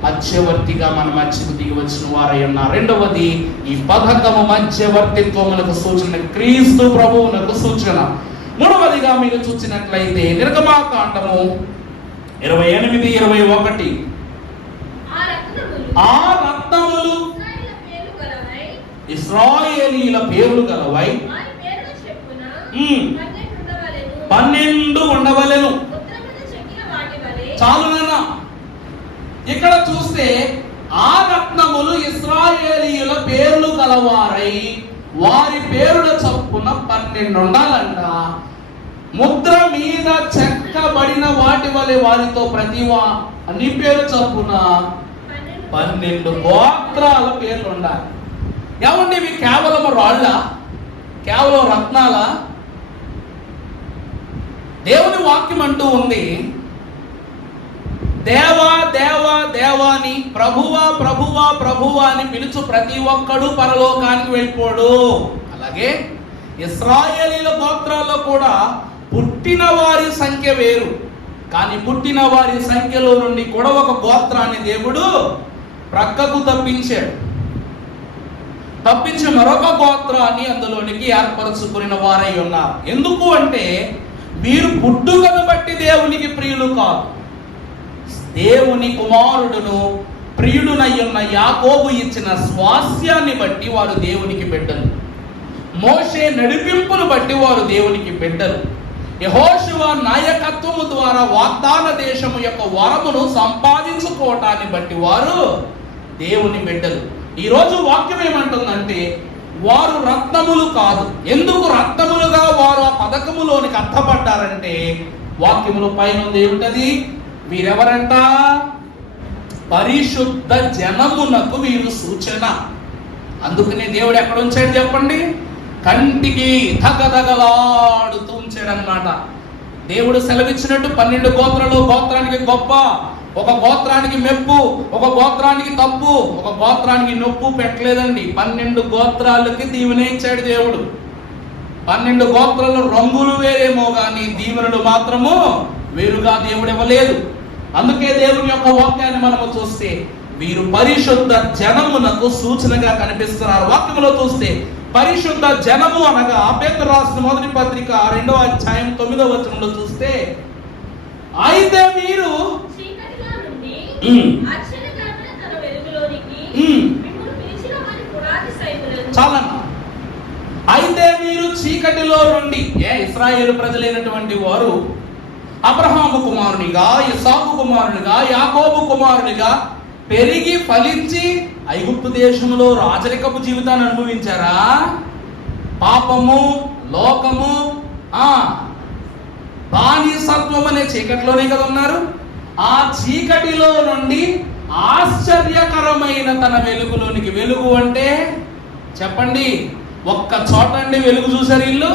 మధ్యవర్తిగా మన మధ్యకు దిగి వచ్చిన వారై ఉన్నారు. రెండవది, ఈ పథకము మధ్యవర్తిత్వమునకు సూచన, క్రీస్తు ప్రభువునకు సూచన. మూడవదిగా మీరు చూసినట్లయితే నిర్గమాకాండము 28:21, ఆ రత్నములు ఇశ్రాయేలీల పేర్లు గలవై 12 ఉండవలెను. చాలు నాన్న. ఇక్కడ చూస్తే ఆ రత్నములు ఇశ్రాయేలీయుల పేర్లు గలవారై వారి పేరుల చొప్పున 12 ఉండాలంట. ముద్ర మీద చెక్కబడిన వాటి వలె వారితో ప్రతి అన్ని పేరు చొప్పున 12 గోత్రాల పేర్లు ఉండాలి. ఏమండి ఇవి కేవలం రాళ్ళ, కేవలం రత్నాల? దేవుని వాక్యం అంటూ ఉంది, దేవా దేవా దేవాని, ప్రభువా ప్రభువా ప్రభువా అని పిలుచు ప్రతి ఒక్కడు పరలోకానికి వెళ్ళిపోడు. అలాగే ఇశ్రాయేలీల గోత్రాల్లో కూడా పుట్టిన వారి సంఖ్య వేరు, కానీ పుట్టిన వారి సంఖ్యలో నుండి కూడా ఒక గోత్రాన్ని దేవుడు ప్రక్కకు తప్పించి మరొక గోత్రాన్ని అందులోనికి ఏర్పరచుకున్న వారై ఉన్నారు. ఎందుకు అంటే వీరు పుట్టుకను బట్టి దేవునికి ప్రియులు కాదు, దేవుని కుమారుడును ప్రియుడునయ్యున్న యాకోబు ఇచ్చిన స్వాస్యాన్ని బట్టి వారు దేవునికి బిడ్డలు. మోషే నడిపింపును బట్టి వారు దేవునికి బిడ్డలు. యెహోషువ నాయకత్వము ద్వారా వాగ్దాన దేశము యొక్క వరమును సంపాదించుకోవటాన్ని బట్టి వారు దేవుని బిడ్డలు. ఈరోజు వాక్యం ఏమంటుందంటే వారు రత్నములు కాదు. ఎందుకు రత్నములుగా వారు ఆ పథకములోనికి అర్థపడ్డారంటే వాక్యములు పైన ఏమిటది? వీరెవరంట? పరిశుద్ధ జనమునకు వీరు సూచన. అందుకనే దేవుడు ఎక్కడ ఉంచాడు చెప్పండి? కంటికి తగదగలాడుతూ ఉంచాడు అన్నమాట. దేవుడు సెలవిచ్చినట్టు 12 గోత్రాలు గోత్రానికి గొప్ప, ఒక గోత్రానికి మెప్పు, ఒక గోత్రానికి తప్పు, ఒక గోత్రానికి నొప్పు పెట్టలేదండి. 12 గోత్రాలకి దీవెన ఇచ్చాడు దేవుడు. 12 గోత్రాలు రంగులు వేరేమో కానీ దీవెనలు మాత్రము వేరుగా దేవుడు ఇవ్వలేదు. అందుకే దేవుని యొక్క వాక్యాన్ని మనము చూస్తే వీరు పరిశుద్ధ జనమునకు సూచనగా కనిపిస్తున్నారు. వాక్యంలో చూస్తే పరిశుద్ధ జనము అనగా పేతురు రాసిన మొదటి పత్రిక 2వ అధ్యాయం 9వ వచనంలో చూస్తే, అయితే మీరు చాలన్నా, అయితే మీరు చీకటిలో నుండి, ఇశ్రాయేలు ప్రజలైనటువంటి వారు అబ్రహాము కుమారునిగా, ఇస్సాకు కుమారునిగా, యాకోబు కుమారునిగా పెరిగి ఫలించి ఐగుప్తు దేశంలో రాజరికపు జీవితాన్ని అనుభవించారా? పాపము, లోకము, బానిసత్వం అనే చీకటిలోనే కదా ఉన్నారు. ఆ చీకటిలో నుండి ఆశ్చర్యకరమైన తన వెలుగులోనికి. వెలుగు అంటే చెప్పండి, ఒక్క చోట అండి వెలుగు చూసారు వీళ్ళు.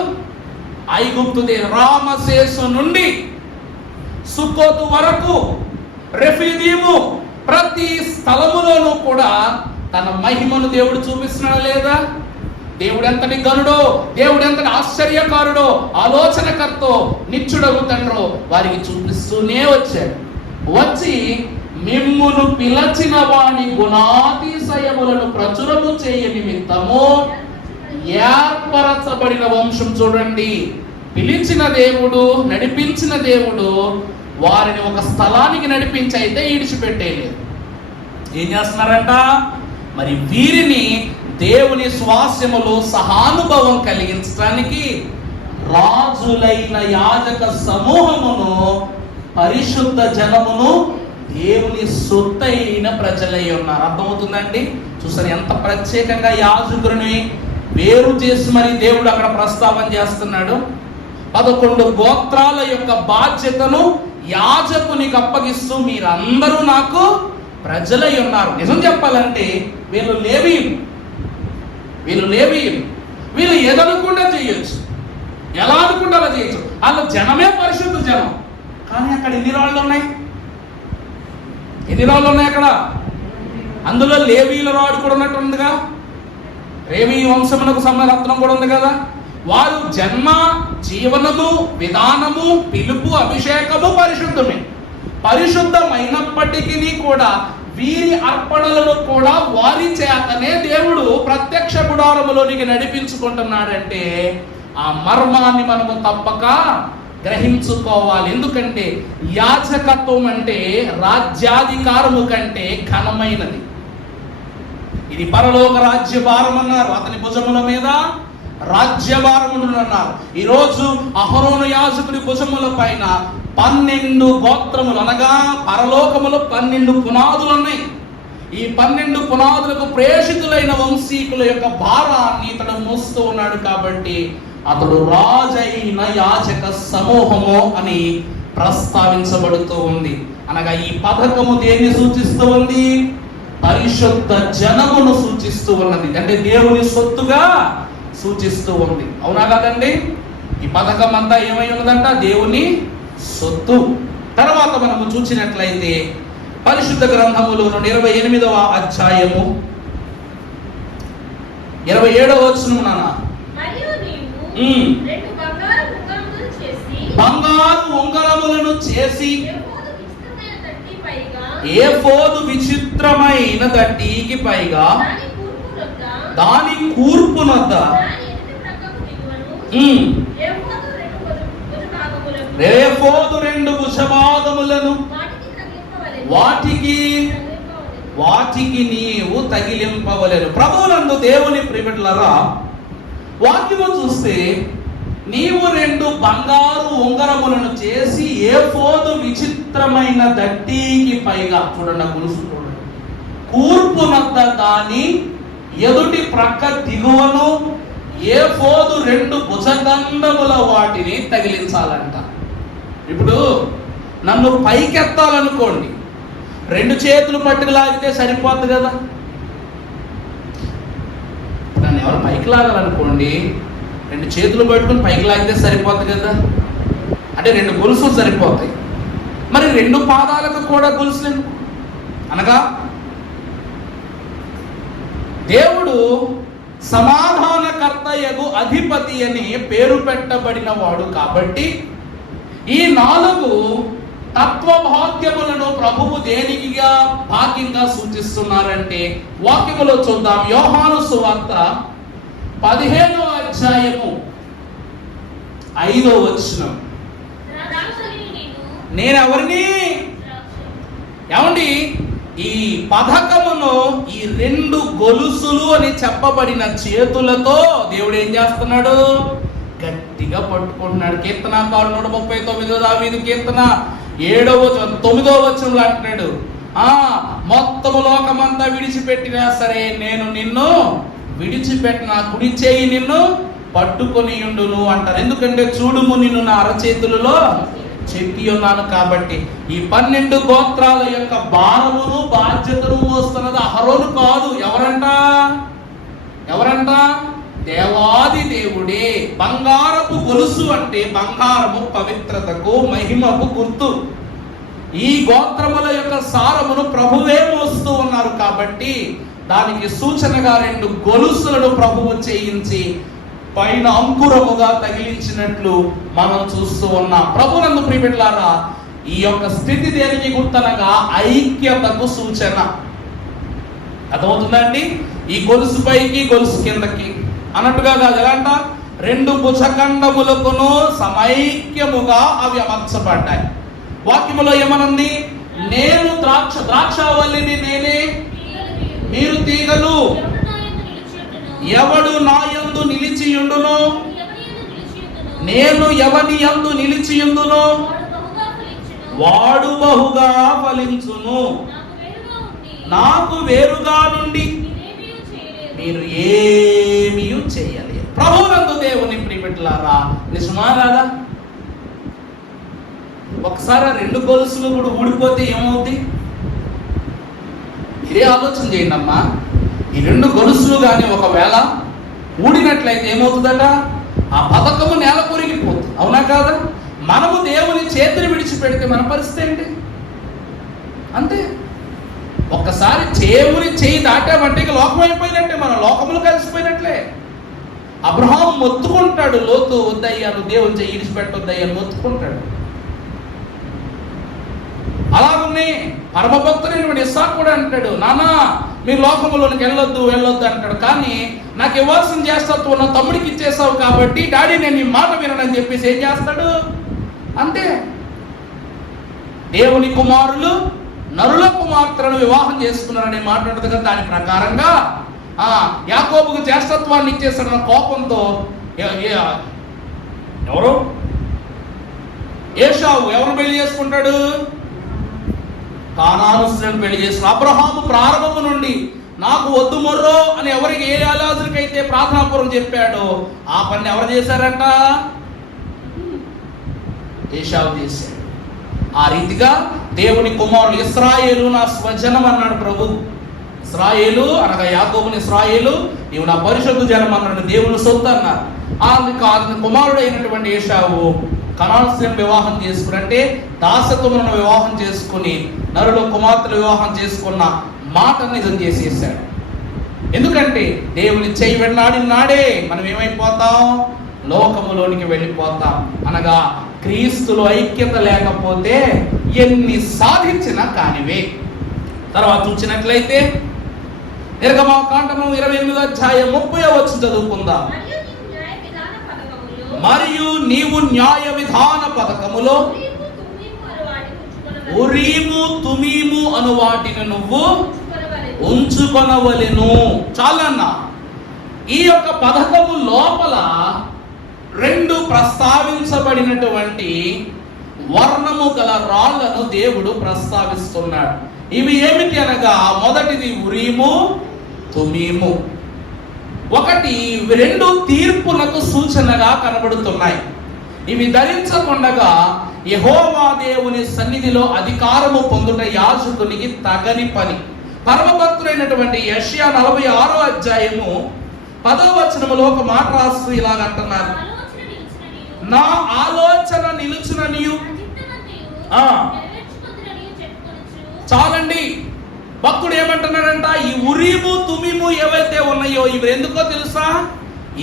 ఐగుప్తు రామశేషు నుండి సుక్కోతు వరకు, రెఫీదీము, ప్రతి స్థలములోనూ కూడా తన మహిమను దేవుడు చూపిస్తున్నాడా లేదా? దేవుడు ఎంతటి గనుడో, దేవుడు ఎంతటి ఆశ్చర్యకారుడో, ఆలోచనకర్తో, నిత్యుడగు తండ్రో వారికి చూపిస్తూనే వచ్చాడు. వచ్చి మిమ్మును పిలచిన వాని గుణాతిశయములను ప్రచురము చేయ నిమిత్తము ఏర్పరచబడిన వంశం. చూడండి, పిలిచిన దేవుడు, నడిపించిన దేవుడు వారిని ఒక స్థలానికి నడిపించి అయితే ఈడిచిపెట్టేయలేదు. ఏం చేస్తున్నారంట? మరి వీరిని దేవుని స్వాస్యములో సహానుభవం కలిగించడానికి రాజులైన యాజక సమూహమును, పరిశుద్ధ జనమును, దేవుని సొత్తైన ప్రజలై ఉన్నారు. అర్థమవుతుందండి? చూసారు ఎంత ప్రత్యేకంగా యాజకుడిని వేరు చేసి మరి దేవుడు అక్కడ ప్రస్తావన చేస్తున్నాడు. 11 గోత్రాల యొక్క బాధ్యతను యాజకునికి అప్పగిస్తూ మీరందరూ నాకు ప్రజలై ఉన్నారు. నిజం చెప్పాలంటే వీళ్ళు లేవీయులు, వీళ్ళు ఏదనుకుంటే చేయొచ్చు, ఎలా అనుకుంటే అలా చేయొచ్చు. వాళ్ళు జనమే పరిశుద్ధ జనం. కానీ అక్కడ ఎన్ని రాళ్ళు ఉన్నాయి? అక్కడ? అందులో లేవీయుల రాడు కూడా ఉన్నట్టు ఉందిగా. లేవీ వంశమునకు రత్నం కూడా ఉంది కదా. వారు జన్మ, జీవనము, విధానము, పిలుపు, అభిషేకము పరిశుద్ధమే. పరిశుద్ధమైనప్పటికీ కూడా వీరి అర్పణలను కూడా వారి చేతనే దేవుడు ప్రత్యక్ష గుడారములోనికి నడిపించుకుంటున్నాడంటే ఆ మర్మాన్ని మనము తప్పక గ్రహించుకోవాలి. ఎందుకంటే యాజకత్వం అంటే రాజ్యాధికారము కంటే ఘనమైనది. ఇది పరలోక రాజ్య భారం అన్నారు. అతని భుజముల మీద రాజ్యభారమునన్నారు. ఈరోజు అహరోను యాజకుడి భుజముల పైన 12 గోత్రములు అనగా పరలోకములో 12 పునాదులు ఉన్నాయి. ఈ 12 పునాదులకు ప్రేషితులైన వంశీకుల యొక్క భారాన్ని ఇతడు మోస్తూ ఉన్నాడు. కాబట్టి అతడు రాజైన యాజక సమూహము అని ప్రస్తావించబడుతూ ఉంది. అనగా ఈ పథకము దేన్ని సూచిస్తూ ఉంది? పరిశుద్ధ జనమును సూచిస్తూ ఉన్నది. అంటే దేవుని సొత్తుగా సూచిస్తూ ఉంది. అవునా కాదండి? ఈ పథకం అంతా ఏమై ఉన్నదంట? దేవుని సొత్తు. తర్వాత మనము చూసినట్లయితే పరిశుద్ధ గ్రంథములోను 28వ అధ్యాయము 27వ వచనం నాన్న. బంగారు ఉంగరములను చేసి ఏఫోదు విచిత్రమైన దట్టికి పైగా దాని కూర్పునొద్ద ఏఫోదు 2 భుజభాగములను వాటికి నీవు తగిలింపవలెను. ప్రభువునందు దేవుని ప్రియబిడ్డలారా, వాక్యము చూస్తే నీవు 2 బంగారు ఉంగరములను చేసి ఏఫోదు విచిత్రమైన దట్టికి పైగా, చూడండి గురుసు చూడండి, కూర్పునద్ద దాని ఎదుటి ప్రక్క దిగువను ఏఫోదు 2 భుజగండముల వాటిని తగిలించాలంట. ఇప్పుడు నన్ను పైకెత్తాలనుకోండి, 2 చేతులు పట్టుకు లాగితే సరిపోతుంది కదా. నన్ను ఎవరు పైకి లాగాలనుకోండి, 2 చేతులు పట్టుకుని పైకి లాగితే సరిపోతుంది కదా. అంటే 2 గొలుసులు సరిపోతాయి. మరి 2 పాదాలకు కూడా గొలుసులు అనగా దేవుడు సమాధానకర్తయగు అధిపతి అని పేరు పెట్టబడిన వాడు. కాబట్టి ఈ 4 తత్వభాగ్యములను ప్రభువు దేనికిగా భాగ్యంగా సూచిస్తున్నారంటే వాక్యములో చూద్దాం. యోహాను సువార్త 15వ అధ్యాయము 5వ వచనం. నేను ఎవరిని ఏమండి, ఈ పథకమును ఈ 2 గొలుసులు అని చెప్పబడిన చేతులతో దేవుడు ఏం చేస్తున్నాడు? గట్టిగా పట్టుకుంటున్నాడు. కీర్తనాకారుడు 139వ దావీదు కీర్తన 9వ వచనంలో అంటున్నాడు, మొత్తము లోకమంతా విడిచిపెట్టినా సరే నేను నిన్ను విడిచిపెట్టిన, కుడి చేయి నిన్ను పట్టుకొని ఉండును అంటారు. ఎందుకంటే చూడుము నిన్ను నా అరచేతులలో చెక్కి ఉన్నాను. కాబట్టి ఈ 12 గోత్రాల యొక్క భారమును బాధ్యతను మోస్తున్నది అహరోను కాదు. ఎవరంట? దేవాది దేవుడే. బంగారపు గొలుసు అంటే బంగారము పవిత్రతకు మహిమకు గుర్తు. ఈ గోత్రముల యొక్క సారమును ప్రభువే మోస్తూ ఉన్నారు. కాబట్టి దానికి సూచనగా 2 గొలుసులను ప్రభువు చేయించి పైన అంకురముగా తగిలించినట్లు మనం చూస్తూ ఉన్నాం. ప్రభువునందు ప్రియబిడ్డలారా, ఈ యొక్క స్థితి దేనికి గుర్తనగా ఐక్యతకు సూచన. అర్థమవుతుందండి? ఈ గొలుసు పైకి గొలుసు కిందకి అన్నట్టుగా కాదు. ఎలాంట 2 భుజఖండములకును సమైక్యముగా అవి అమర్చబడ్డాయి. వాక్యములో ఏమనుంది? నేను ద్రాక్షావల్లిని నేనే, మీరు తీగలు. ఎవడు నా యందు నిలిచియుండునో, నేను ఎవని యందు నిలిచియుందునో వాడు బహుగా ఫలించును. నాకు వేరుగా నుండి మీరు ఏమీ చేయలేరు. ప్రభువునందు దేవుని ప్రియబిడ్డలారా, నిజమా రాదా? ఒకసారి 2 గొలుసులు కూడా ఊడిపోతే ఏమవుద్ది? మీరే ఆలోచన చేయండి అమ్మా. ఈ 2 గొలుసులు కానీ ఒకవేళ ఊడినట్లయితే ఏమవుతుందట? ఆ పథకము నేల కొరిగిపోతుంది. అవునా కాదా? మనము దేవుని చేతిని విడిచిపెడితే మన పరిస్థితి ఏంటి? అంతే. ఒక్కసారి దేవుని చేయి దాటామంటే ఇక లోకం అయిపోయినట్టే, మన లోకములు కలిసిపోయినట్లే. అబ్రహాం మొత్తుకుంటాడు, లోతు వద్దయ్యా నువ్వు దేవుని చేయి విడిచిపెట్టొద్దయ్యా మొత్తుకుంటాడు. అలాగనే పరమభక్తుడైన ఇస్సాకు కూడా అంటాడు, నానా మీరు లోకములోనికి వెళ్ళొద్దు అంటాడు. కానీ నాకు ఇవ్వాల్సిన చేస్తావు నా తమ్ముడికి ఇచ్చేసావు కాబట్టి డాడీ నేను ఈ మాట వినని చెప్పేసి ఏం చేస్తాడు? అంతే. దేవుని కుమారులు నరుల కుమార్తెలను వివాహం చేసుకున్నారనే మాట ఉంటుంది కదా. దాని ప్రకారంగా యాకోబుకు జ్యేష్ఠత్వాన్ని ఇచ్చేస్తాడన్న కోపంతో ఎవరు ఏశావు ఎవరు పెళ్లి చేసుకుంటాడు? కానాను స్త్రీని పెళ్లి చేసుకుని అబ్రహాము ప్రారంభము నుండి నాకు వద్దు మొర్రో అని ఎవరికి ఏ అలాజుకైతే ప్రార్థనాపూర్వం చెప్పాడో ఆ పని ఎవరు చేశారంట? ఏశావు చేశాడు. ఆ రీతిగా దేవుని కుమారుడు ఇశ్రాయేలు నా స్వజనం అన్నాడు ప్రభు. ఇశ్రాయేలు అనగా యాకోబుని ఇశ్రాయేలు నీవు నా పరిశుద్ధ జనం అన్నాడు, దేవుని సొత్తు అన్నారు. ఆ కుమారుడు అయినటువంటి ఏశావు కనాను స్త్రీని వివాహం చేసుకుని, అంటే దాసత్వములను వివాహం చేసుకుని నరుడు కుమార్తెలు వివాహం చేసుకున్న మాట నిజం చేసేసాడు. ఎందుకంటే దేవుని చేయి వెళ్లాడిన నాడే మనం ఏమైపోతాం? లోకములోనికి వెళ్ళిపోతాం. అనగా క్రీస్తులో ఐక్యత లేకపోతే ఎన్ని సాధించినా కానివే. తర్వాత చూసినట్లయితే నిర్గమకాండము 28వ అధ్యాయం 30వ వచనం చదువుకుందాం. మరియు నీవు న్యాయ విధాన పథకములో ఉరీము తుమీము అను వాటిని నువ్వు ఉంచుకొనవలెను. చాలన్నా, ఈ యొక్క పథకము లోపల 2 ప్రస్తావించబడినటువంటి వర్ణము గల రాళ్లను దేవుడు ప్రస్తావిస్తున్నాడు. ఇవి ఏమిటి అనగా, మొదటిది ఉరీము తుమీము. ఒకటి, ఇవి 2 తీర్పులకు సూచనగా కనబడుతున్నాయి. ఇవి ధరించకుండగా యెహోవా దేవుని సన్నిధిలో అధికారము పొందుట యాజకునికి తగని పని. పరమభక్తుడైనటువంటి యెషయా 46వ అధ్యాయము 10వ వచనములో ఒక మాట రాస్తూ ఇలాగంటున్నారు, నా ఆలోచన నిలుచుననియు. చాలండి, భక్తుడు ఏమంటున్నాడంట, ఈ ఉరీము తుమీము ఏవైతే ఉన్నాయో ఇవి ఎందుకో తెలుసా?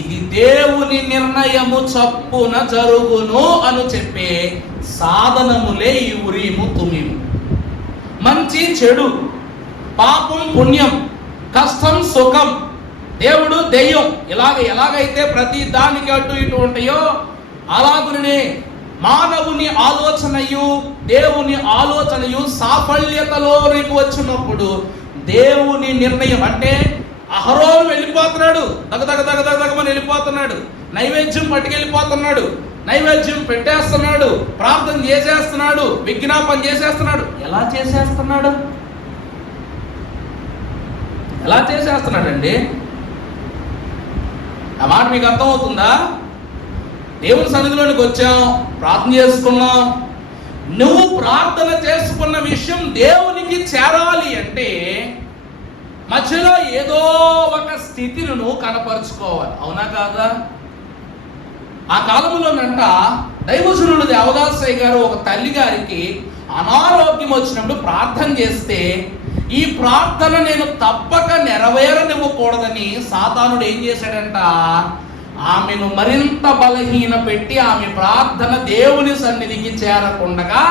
ఇది దేవుని నిర్ణయము చప్పున జరుగును అని చెప్పే సాధనములే ఈ ఉరీము తుమీము. మంచి చెడు, పాపం పుణ్యం, కష్టం సుఖం, దేవుడు దెయ్యం, ఎలాగైతే ప్రతి దానికి అటు ఇటు ఉంటాయో అలాగునే మానవుని ఆలోచనయు దేవుని ఆలోచనయు సాఫల్యతలోనికి వచ్చినప్పుడు దేవుని నిర్ణయం, అంటే అహరోను వెళ్ళిపోతున్నాడు, దగ్గమని వెళ్ళిపోతున్నాడు, నైవేద్యం పట్టుకెళ్ళిపోతున్నాడు, నైవేద్యం పెట్టేస్తున్నాడు, ప్రార్థన చేసేస్తున్నాడు, విజ్ఞాపన చేసేస్తున్నాడు. ఎలా చేసేస్తున్నాడండి? ఆ మాట మీకు అర్థమవుతుందా? దేవుని సన్నిధిలోనికి వచ్చాం, ప్రార్థన చేసుకున్నాం. నువ్వు ప్రార్థన చేసుకున్న విషయం దేవునికి చేరాలి అంటే మధ్యలో ఏదో ఒక స్థితిని నువ్వు కనపరుచుకోవాలి. అవునా కాదా? ఆ కాలంలోనంట దైవజనుడు దేవదాసయ్య గారు ఒక తల్లి గారికి అనారోగ్యం వచ్చినప్పుడు ప్రార్థన చేస్తే, ఈ ప్రార్థన నేను తప్పక నెరవేరనివ్వకూడదని సాతానుడు ఏం చేశాడంట, ఆమెను మరింత బలహీన పెట్టి ఆమె ప్రార్థన దేవుని సన్నిధికి చేరకుండా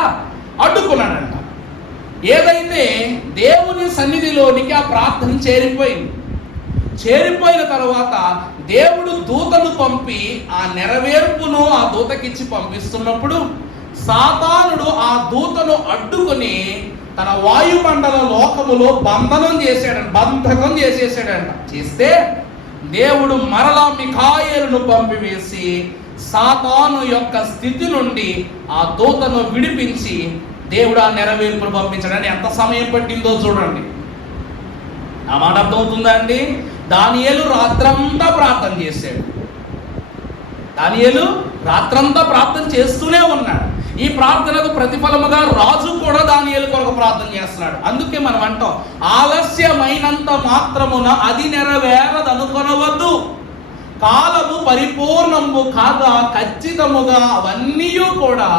అడ్డుకున్నాడంట. ఏదైతే దేవుని సన్నిధిలోనికి ఆ ప్రార్థన చేరిపోయిన తర్వాత దేవుడు దూతను పంపి ఆ నెరవేర్పును ఆ దూతకిచ్చి పంపిస్తున్నప్పుడు సాతానుడు ఆ దూతను అడ్డుకుని తన వాయుమండల లోకములో బంధకం చేసేసాడంట. చేస్తే దేవుడు మరలా మిఖాయేలును పంపివేసి సాతాను యొక్క స్థితి నుండి ఆ దూతను విడిపించి దేవుడు ఆ నెరవేర్పును పంపించడానికి ఎంత సమయం పట్టిందో చూడండి. ఆ మాట అర్థమవుతుందా అండి? దానియేలు రాత్రంతా ప్రార్థన చేశాడు. దానియేలు రాత్రంతా ప్రార్థన చేస్తూనే ఉన్నాడు. ఈ ప్రార్థనకు ప్రతిఫలముగా రాజు కూడా దానియేలు కొరకు ప్రార్థన చేస్తున్నాడు. అందుకే మనం అంటాం, ఆలస్యమైనంత మాత్రమున అది నెరవేరదనుకొనవద్దు. కాలము పరిపూర్ణము కాగా ఖచ్చితముగా అవన్నీ కూడా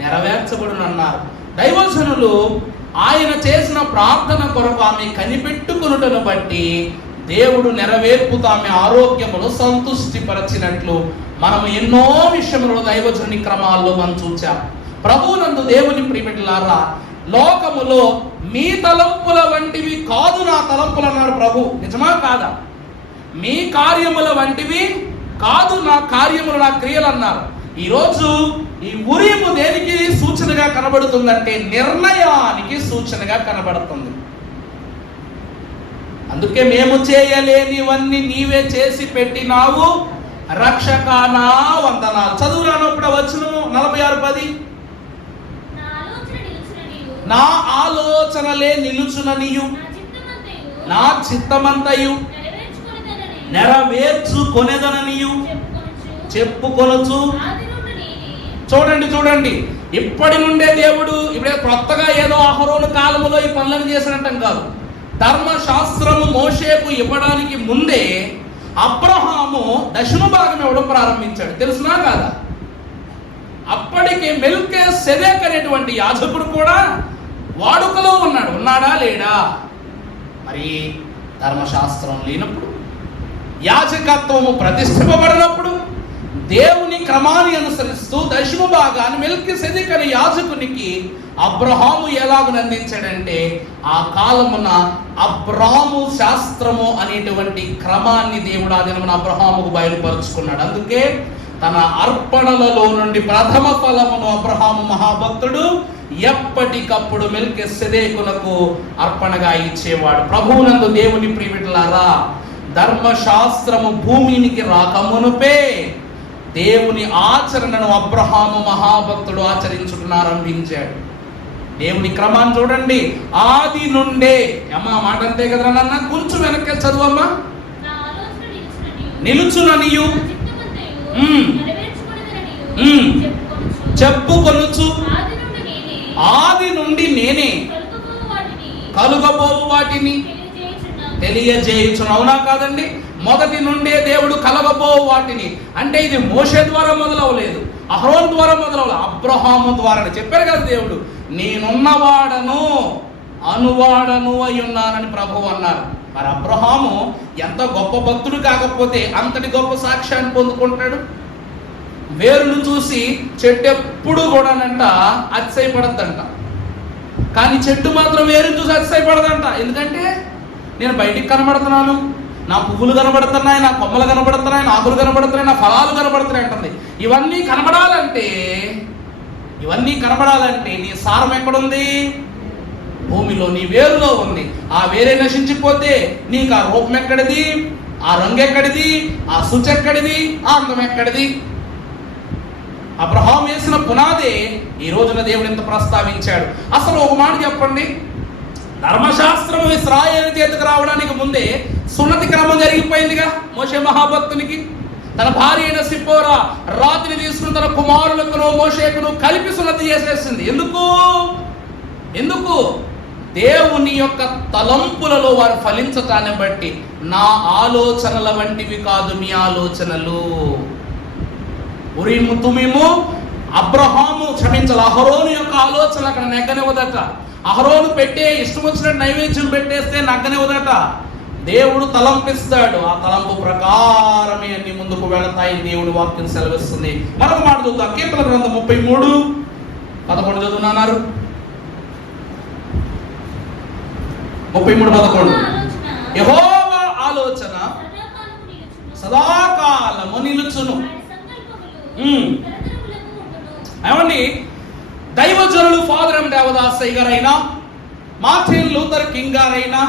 నెరవేర్చబడునన్నారు. దైవజనులు ఆయన చేసిన ప్రార్థన కొరకు ఆమె కనిపెట్టుకునుటను బట్టి దేవుడు నెరవేర్పుతో ఆమె ఆరోగ్యమును సంతుష్టిపరచినట్లు మనం ఎన్నో విషయములను దైవజనుని క్రమాల్లో మనం చూచాం. ప్రభువునందు దేవుని ప్రియబిడ్డలారా, లోకములో మీ తలంపుల వంటివి కాదు నా తలంపులు అన్నాడు ప్రభు. నిజమా కాదా? మీ కార్యముల వంటివి కాదు నా కార్యములు, నా క్రియలు అన్నారు. ఈరోజు ఈ ఉరీము దేనికి సూచనగా కనబడుతుందంటే నిర్ణయానికి సూచనగా కనబడుతుంది. అందుకే మేము చేయలేనివన్నీ నీవే చేసి పెట్టినావు, రక్షకానా వందనాలు. చదువు రానప్పుడు వచనం 46:10. నా ఆలోచనలే నిలుచుననియు, నా చిత్తమంతయు నెరవేర్చుకొనేదననియు చెప్పుకొనొచ్చు. చూడండి, ఇప్పటి నుండే దేవుడు ఇప్పుడే కొత్తగా ఏదో అహరోను కాలములో ఈ పనులను చేసినట్టం కాదు. ధర్మశాస్త్రము మోషేకు ఇవ్వడానికి ముందే అబ్రహాము దశమ భాగం ఇవ్వడం ప్రారంభించాడు. తెలుసునా కాదా? అప్పటికి మెల్కీసెదెకు అనేటువంటి యాజకుడు కూడా వాడుకలో ఉన్నాడా లేడా? మరి ధర్మశాస్త్రం లేనప్పుడు, యాజకత్వము ప్రతిష్ఠింపబడినప్పుడు దేవుని క్రమాన్ని అనుసరిస్తూ దశమ భాగాన్ని మెల్కీసెదెకు అనే యాజకునికి అబ్రహాము ఎలాగ అందించాడంటే, ఆ కాలమున అబ్రహాము శాస్త్రము అనేటువంటి క్రమాన్ని దేవుడు ఆ దినమున అబ్రహాముకు బయలుపరుచుకున్నాడు. అందుకే తన అర్పణలలో నుండి ప్రథమ ఫలమును అబ్రహాము మహాభక్తుడు ఎప్పటికప్పుడు మెల్కీసెదెకునకు అర్పణగా ఇచ్చేవాడు. ప్రభువునందు దేవుని ప్రియబిడ్డలారా, ధర్మశాస్త్రము భూమికి రాకమునుపే దేవుని ఆచరణను అబ్రహాము మహాభక్తుడు ఆచరించుకున్నారంభించాడు. దేవుని క్రమాన్ని చూడండి, ఆది నుండే. అమ్మా మాట అంతే కదరా నాన్న, కొంచెం వెనక్కి చదువమ్మా. నిలుచుననియు చెప్పుకొనుచు, ఆది నుండి నేనే కలుగబోవు వాటిని తెలియజేయుచును. అవునా కాదండి? మొదటి నుండే దేవుడు కలగబోవు వాటిని అంటే ఇది మోషే ద్వారా మొదలవలేదు, అహరోను ద్వారా మొదలవలేదు, అబ్రహాము ద్వారా. చెప్పారు కదా దేవుడు, నేనున్నవాడను అనువాడను అయి ఉన్నానని ప్రభువు అన్నారు. మరి అబ్రహాము ఎంత గొప్ప భక్తుడు కాకపోతే అంతటి గొప్ప సాక్ష్యాన్ని పొందుకుంటాడు. వేరును చూసి చెట్టు ఎప్పుడు కూడానంట అతిశయపడద్దంట, కానీ చెట్టు మాత్రం వేరును చూసి అతిశయపడదంట. ఎందుకంటే నేను బయటికి కనబడుతున్నాను, నా పువ్వులు కనబడుతున్నాయి, నా కొమ్మలు కనబడుతున్నాయి, నా ఆకులు కనబడుతున్నాయి, నా ఫలాలు కనబడుతున్నాయి అంటుంది. ఇవన్నీ కనబడాలంటే నీ సారం ఎక్కడుంది? భూమిలో, నీ వేరులో ఉంది. ఆ వేరే నశించిపోతే నీకు ఆ రూపం ఎక్కడిది, ఆ రంగు ఎక్కడిది, ఆ శుచి ఎక్కడిది, ఆ అందం ఎక్కడిది? అబ్రహాం వేసిన పునాదే ఈ రోజున దేవుడు ఎంత ప్రస్తావించాడు. అసలు ఒక మాట చెప్పండి, ధర్మశాస్త్రం ఇశ్రాయేలు చేతికి రావడానికి ముందే సున్నతి క్రమం జరిగిపోయిందిగా మోషే మహాభక్తునికి. తన భార్య అయిన సిప్పోరా రాత్రి తీసుకుని తన కుమారులకును మోషేకును కలిపి సున్నతి చేసేసింది. ఎందుకు? దేవుని యొక్క తలంపులలో వారు ఫలించటాన్ని బట్టి. నా ఆలోచనల వంటివి కాదు మీ ఆలోచనలు. ఉరీము తుమీము అబ్రహాము అహరోను యొక్క ఆలోచన అక్కడ నెగ్గనివ్వదట. అహరోను పెట్టే ఇష్టం వచ్చినట్టు నైవేద్యం పెట్టేస్తే నగ్గనివ్వదట. దేవుడు తలంపిస్తాడు, ఆ తలంపు ప్రకారమే అన్ని ముందుకు వెళతాయి. దేవుడు వాక్యం సెలవిస్తుంది. మరొక మాట చూద్దాం, కీర్తన గ్రంథం 33:11 చదువుతున్నారు. 33:11 యెహోవా ఆలోచన సదాకాలము నిలుచును. ఏమండి, దైవజనులు ఫాదర్ ఎం దేవదాసయ్య గారైనా, మార్టిన్ లూథర్ కింగ్ గారైనా,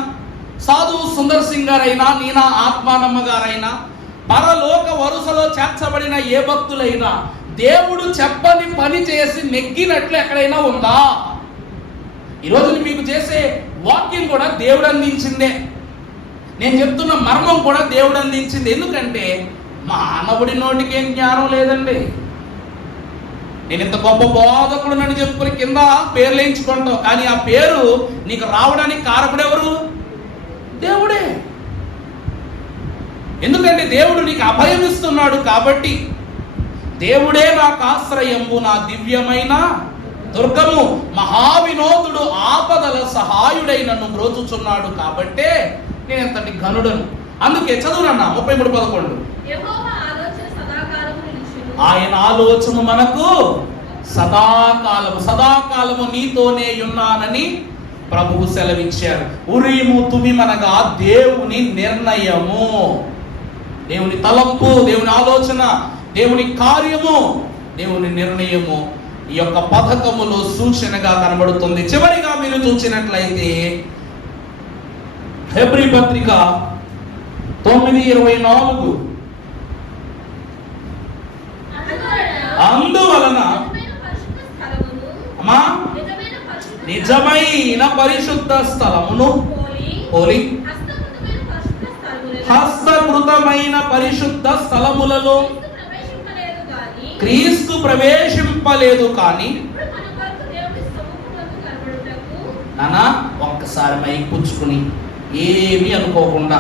సాధు సుందర్ సింగ్ గారైనా, నీనా ఆత్మానమ్మ గారైనా, పరలోక వరుసలో చేర్చబడిన ఏ భక్తులైనా దేవుడు చెప్పని పని చేసి నెగ్గినట్లు ఎక్కడైనా ఉందా? ఈరోజు మీకు చేసే వాక్యం కూడా దేవుడు అందించిందే. నేను చెప్తున్న మర్మం కూడా దేవుడు అందించింది. ఎందుకంటే మానవుడి నోటికి ఏం జ్ఞానం లేదండి. నేను ఇంత గొప్ప బోధకుడు నన్ను చెప్పుకుని కింద పేర్లు వేయించుకుంటావు, కానీ ఆ పేరు నీకు రావడానికి కారకుడు ఎవరు? దేవుడే. ఎందుకంటే దేవుడు నీకు అభయం ఇస్తున్నాడు కాబట్టి. దేవుడే నాకు ఆశ్రయము, నా దివ్యమైన దుర్గము, మహావినోదుడు, ఆపదల సహాయుడై నన్ను బ్రోచుచున్నాడు కాబట్టే నేను ఎంతటి ఘనుడను. అందుకే చదువునన్నా 33:11 ఆయన ఆలోచన మనకు సదాకాలము నీతోనే ఉన్నానని ప్రభువు సెలవిచ్చారు. ఉరీము తుమీమనగా దేవుని నిర్ణయము, దేవుని తలంపు, దేవుని ఆలోచన, దేవుని కార్యము, దేవుని నిర్ణయము ఈ యొక్క పథకములో సూచనగా కనబడుతుంది. చివరిగా మీరు చూసినట్లయితే హెబ్రీ పత్రిక 9:24. అందువలన అమ్మా నిజమైన పరిశుద్ధ స్థలమును పోలి హస్తకృతమైన పరిశుద్ధ స్థలములలో క్రీస్తు ప్రవేశింపలేదు కానీ నానా ఒక్కసారి మైక్ పుచ్చుకుని ఏమీ అనుకోకుండా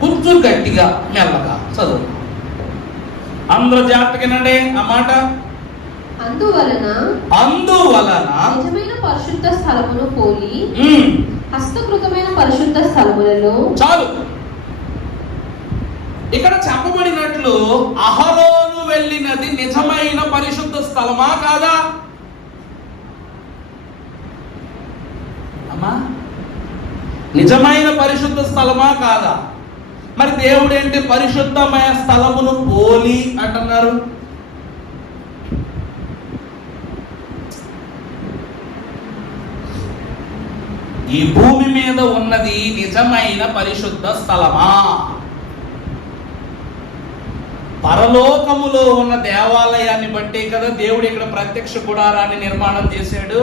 కొంచెం గట్టిగా మెల్లగా చదువు. అందరూ జాగ్రత్తగానండి ఆ మాట. అందువలన నిజమైన పరిశుద్ధ స్థలమును పోలి హస్తకృతమైన పరిశుద్ధ స్థలములలో. చాలు. ఇక్కడ చెప్పబడినట్లు అహరోను వెళ్ళినది నిజమైన పరిశుద్ధ స్థలమా కాదా అమ్మా? నిజమైన పరిశుద్ధ స్థలమా కాదా? మరి దేవుడు ఏంటి పరిశుద్ధమైన స్థలమును పోలి అంటున్నారు? ఈ భూమి మీద ఉన్నది నిజమైన పరిశుద్ధ స్థలమా? పరలోకములో ఉన్న దేవాలయాన్ని బట్టే కదా దేవుడు ఇక్కడ ప్రత్యక్ష గుడారాన్ని నిర్మాణం చేశాడు.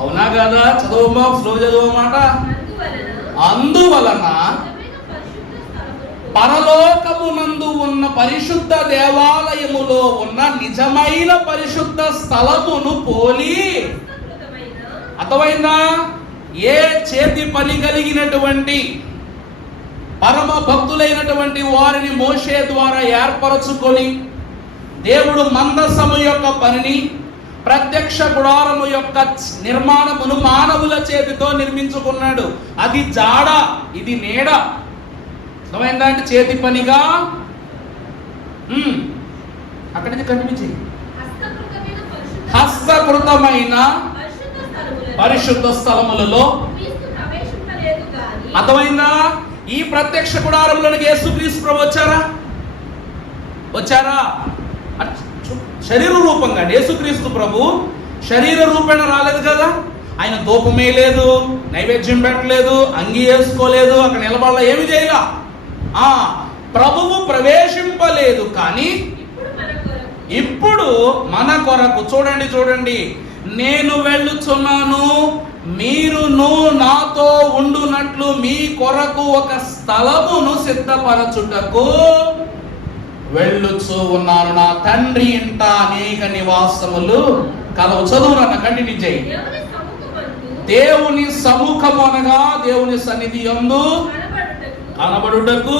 అవునా కదా? చదువుమా, స్లో చదువుమాట. అందువలన పరలోకమునందు ఉన్న పరిశుద్ధ దేవాలయములో ఉన్న నిజమైన పరిశుద్ధ స్థలమును పోలి. అర్థమైందా? ఏ చేతి పని కలిగినటువంటి పరమ భక్తులైనటువంటి వారిని మోషే ద్వారా ఏర్పరచుకొని దేవుడు మందసము యొక్క పనిని, ప్రత్యక్ష గుడారము యొక్క నిర్మాణమును మానవుల చేతితో నిర్మించుకున్నాడు. అది జాడ, ఇది నీడ. అర్థమైందా? అంటే చేతి పనిగా అక్కడి నుంచి కనిపించి హస్తకృతమైన పరిశుద్ధ స్థలములలో. అర్థమైందా? ఈ ప్రత్యక్ష గుడారంలోనికి యేసుక్రీస్తు ప్రభు వచ్చారా? శరీర రూపంగా యేసుక్రీస్తు ప్రభు శరీర రూపేణ రాలేదు కదా. ఆయన ధూపమే లేదు, నైవేద్యం పెట్టలేదు, అంగి వేసుకోలేదు, అక్కడ నిలబడాల, ఏమి చేయలా. ప్రభువు ప్రవేశింపలేదు. కానీ ఇప్పుడు మన కొరకు చూడండి, నేను వెళ్ళుచున్నాను, మీరును నాతో ఉండునట్లు మీ కొరకు ఒక స్థలమును సిద్ధపరచుటకు వెళ్ళుచు ఉన్నాను. నా తండ్రి ఇంట అనేక నివాసములు కలవు. చదువునన్న కంటిన్యూ చేయి. దేవుని సముఖము అనగా దేవుని సన్నిధి యందు కనబడుటకు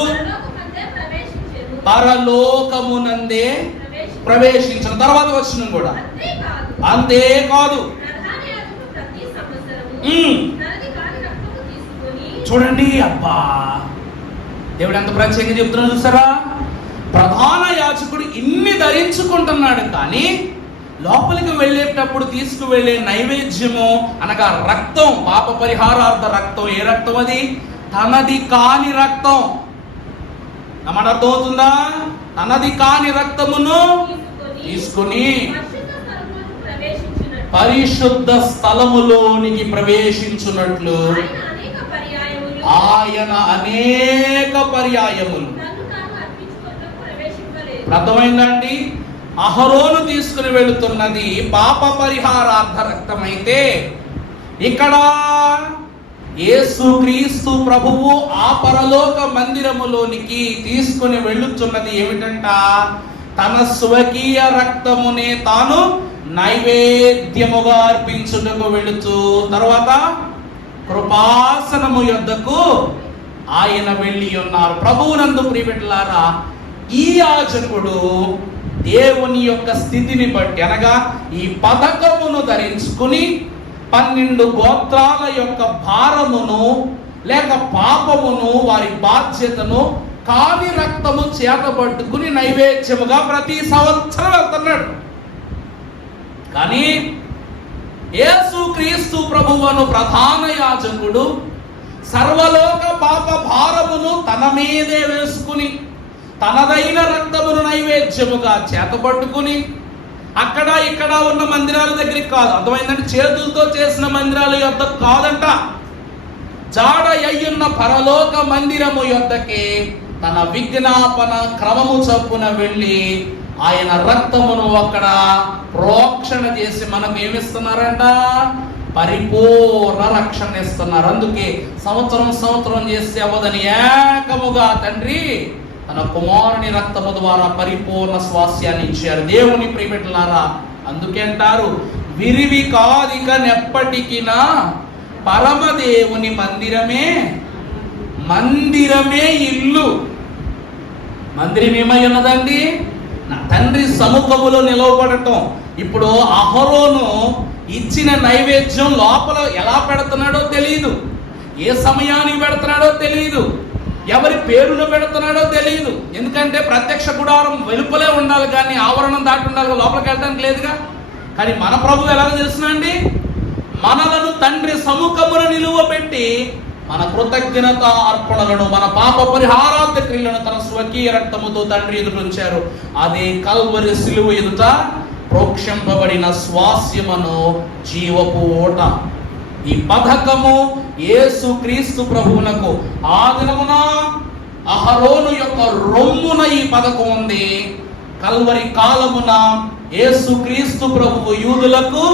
పరలోకమునందే ప్రవేశించిన తర్వాత వచ్చిన కూడా అంతేకాదు. చూడండి, అబ్బా దేవుడు ఎంత ప్రత్యేకంగా చెప్తున్నా చూసారా? ప్రధాన యాజకుడు ఇన్ని ధరించుకుంటున్నాడు, కానీ లోపలికి వెళ్ళేటప్పుడు తీసుకువెళ్ళే నైవేద్యము అనగా రక్తం, పాప పరిహారార్థ రక్తం. ఏ రక్తం అది? తనది కాని రక్తం. అన్నమాట అర్థమవుతుందా? తనది కాని రక్తమును తీసుకుని పరిశుద్ధ స్థలములోనికి ప్రవేశించున్నట్లు ఆయన అనేక పర్యాయములు. అర్థమైందండి? అహరోను తీసుకుని వెళుతున్నది పాప పరిహారార్థ రక్తమైతే, ఇక్కడ యేసుక్రీస్తు ప్రభువు ఆ పరలోక మందిరములోనికి తీసుకుని వెళ్ళుతున్నది ఏమిటంట? తన స్వకీయ రక్తమునే తాను నైవేద్యముగా అర్పించుటకు వెళుతూ, తర్వాత కృపాసనము యొద్దకు ఆయన వెళ్ళి ఉన్నారు. ప్రభువునందు ప్రియబిడ్డలారా, ఈ యాజకుడు దేవుని యొక్క స్థితిని బట్టి అనగా ఈ పథకమును ధరించుకుని 12 గోత్రాల యొక్క భారమును లేక పాపమును, వారి బాధ్యతను కాని రక్తము చేతబట్టుకుని నైవేద్యముగా ప్రతి సంవత్సరం వెళ్తున్నాడు. కానీ యేసుక్రీస్తు ప్రభువును ప్రధాన యాజకుడు సర్వలోక పాప భారమును తన మీదే వేసుకుని తనదైన రక్తమును నైవేద్యముగా చేతబట్టుకుని అక్కడ ఇక్కడ ఉన్న మందిరాల దగ్గరికి కాదు. అర్థమైందంటే చేతులతో చేసిన మందిరాల యొద్ద కాదంట. జాడ అయ్యున్న పరలోక మందిరము యొద్దకే తన విజ్ఞాపన క్రమము చొప్పున వెళ్ళి ఆయన రక్తమును అక్కడ ప్రోక్షణ చేసి మనకు ఏమిస్తున్నారంట? పరిపూర్ణ రక్షణ ఇస్తున్నారు. అందుకే సంవత్సరం చేస్తే అవ్వదని ఏకముగా తండ్రి తన కుమారుని రక్తము ద్వారా పరిపూర్ణ స్వాస్యాన్ని ఇచ్చారు. దేవుని ప్రియబిడ్డలారా, అందుకే అంటారు, విరివి కాదిక నెప్పటికినా పరమదేవుని మందిరమే ఇల్లు. మందిరం ఏమై ఉన్నదండి? నా తండ్రి సముఖములో నిలవబడటం. ఇప్పుడు అహరోను ఇచ్చిన నైవేద్యం లోపల ఎలా పెడుతున్నాడో తెలియదు, ఏ సమయానికి పెడుతున్నాడో తెలియదు, ఎవరి పేరును పెడుతున్నాడో తెలియదు. ఎందుకంటే ప్రత్యక్ష గుడారం వెలుపలే ఉండాలి కానీ ఆవరణం దాటి ఉండాలి, లోపలికి వెళ్ళడానికి లేదుగా. కానీ మన ప్రభువు ఎలాగో తెలుసునా అండి? మనలను తండ్రి సముఖమున నిలువబెట్టి మన కృతజ్ఞత అర్పణలను, మన పాప పరిహారార్థ క్రియలను తన స్వకీయ రక్తముతో తండ్రి ఎదుట ఉంచారు. అదే కల్వరి సిలువ ఎదుట ప్రోక్షింపబడిన స్వాస్యమును జీవపు ఓట. ఈ పథకము యేసు క్రీస్తు ప్రభువునకు ఆ దినమున అహరోను యొక్క రొమ్మున ఈ పథకం ఉంది. కల్వరి కాలమున యేసు క్రీస్తు ప్రభువు యూదులకు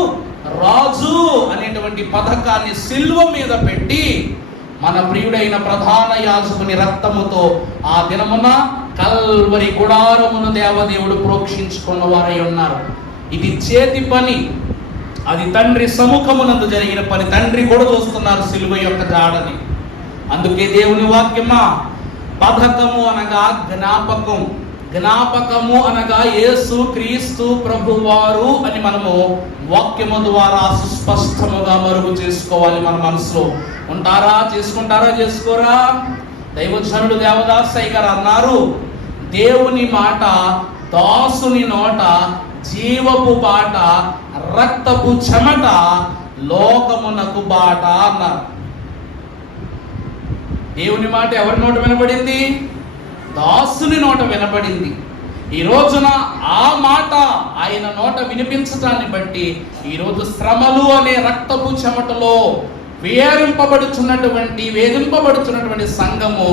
రాజు అనేటువంటి పథకాన్ని సిలువ మీద పెట్టి మన ప్రియుడైన ప్రధాన యాజకుని రక్తముతో ఆ దినమున కల్వరి గుడారమును దేవదేవుడు ప్రోక్షించుకున్న వారై ఉన్నారు. ఇది చేతి పని, అది తండ్రి సముఖమునందు జరిగిన పని. తండ్రి కూడా చూస్తున్నారు సిలువ యొక్క జాడని. అందుకే దేవుని వాక్యమా, పథకము అనగా జ్ఞాపకం, జ్ఞాపకము అనగా యేసు క్రీస్తు ప్రభువారు అని మనము వాక్యము ద్వారా సుస్పష్టముగా మరుగు చేసుకోవాలి. మన మనసులో ఉంటారా? చేసుకుంటారా? చేసుకోరా? దైవజనుడు దేవదాసయ్య గారు అన్నారు, దేవుని మాట దాసుని నోట జీవపు బాట, రక్తపు చెమట లోకమునకు బాట అన్నారు. దేవుని మాట ఎవరి నోట వినబడింది? దాసుని నోట వినబడింది. ఈ రోజున ఆ మాట ఆయన నోట వినిపించటాన్ని బట్టి ఈరోజు శ్రమలు అనే రక్తపు చెమటలో వేధింపబడుచున్నటువంటి సంఘము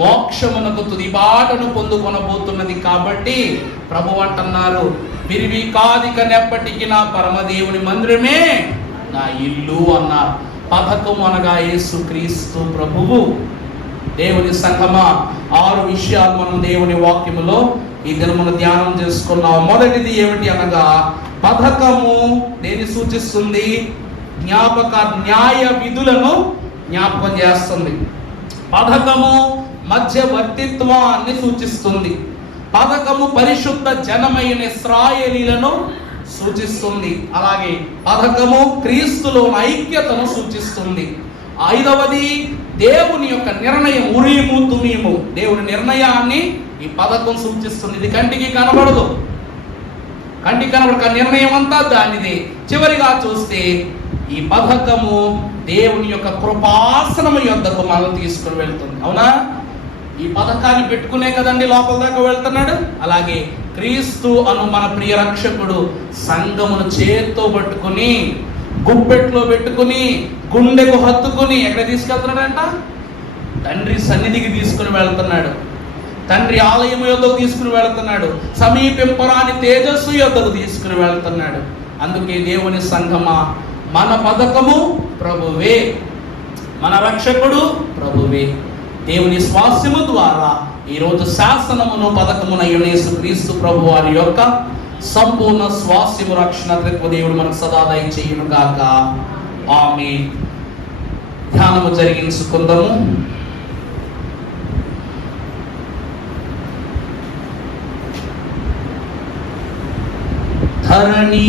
మోక్షమునకు తుదిబాటను పొందుకొనబోతున్నది. కాబట్టి ప్రభు అంటున్నారు, విరివి కాదిక నెప్పటికి నా పరమదేవుని మందిరమే నా ఇల్లు అన్నారు. పథకం అనగా యేసు క్రీస్తు ప్రభువు. దేవుని సంఘమా, 6 విషయాలు మనం దేవుని వాక్యములో ఈ దినమున ధ్యానం చేసుకున్నాం. మొదటిది ఏమిటి అనగా, పథకము దేని సూచిస్తుంది? న్యాయ విధులను జ్ఞాపకం చేస్తుంది. పథకము మధ్యవర్తిత్వాన్ని సూచిస్తుంది. పథకము పరిశుద్ధ జనమైన ఇశ్రాయేలీలను సూచిస్తుంది. అలాగే పథకము క్రీస్తులో ఐక్యతను సూచిస్తుంది. 5వది దేవుని యొక్క నిర్ణయం, ఉరీము తుమీము, దేవుని నిర్ణయాన్ని ఈ పథకం సూచిస్తుంది. ఇది కంటికి కనబడదు, నిర్ణయం అంతా దానిదే. చివరిగా చూస్తే ఈ పథకము దేవుని యొక్క కృపాసనము యొద్దకు మనం తీసుకుని వెళ్తుంది. అవునా? ఈ పథకాన్ని పెట్టుకునే కదండి లోపల దాకా వెళ్తున్నాడు. అలాగే క్రీస్తు అను మన ప్రియ రక్షకుడు సంఘమును చేత్తో పట్టుకుని, గుప్పెట్లో పెట్టుకుని, గుండెకు హత్తుకుని ఎక్కడ తీసుకెళ్తున్నాడంట? తండ్రి సన్నిధికి తీసుకుని వెళ్తున్నాడు. తండ్రి ఆలయం యొద్దకు తీసుకుని వెళ్తున్నాడు. సమీపింపరాని తేజస్సు యొద్దకు తీసుకుని వెళ్తున్నాడు. అందుకే దేవుని సంఘమా, మన పథకము ప్రభువే, మన రక్షకుడు ప్రభువే. దేవుని స్వాస్యము ద్వారా ఈరోజు శాసనమును పథకమునైన యేసు క్రీస్తు ప్రభు వారి యొక్క సంపూర్ణ స్వాస్యము, రక్షణ దేవుడు మనకు సదా దయచేయును గాక. ఆమేన్. ధ్యానము జరిగించుకుందాము. ధరణి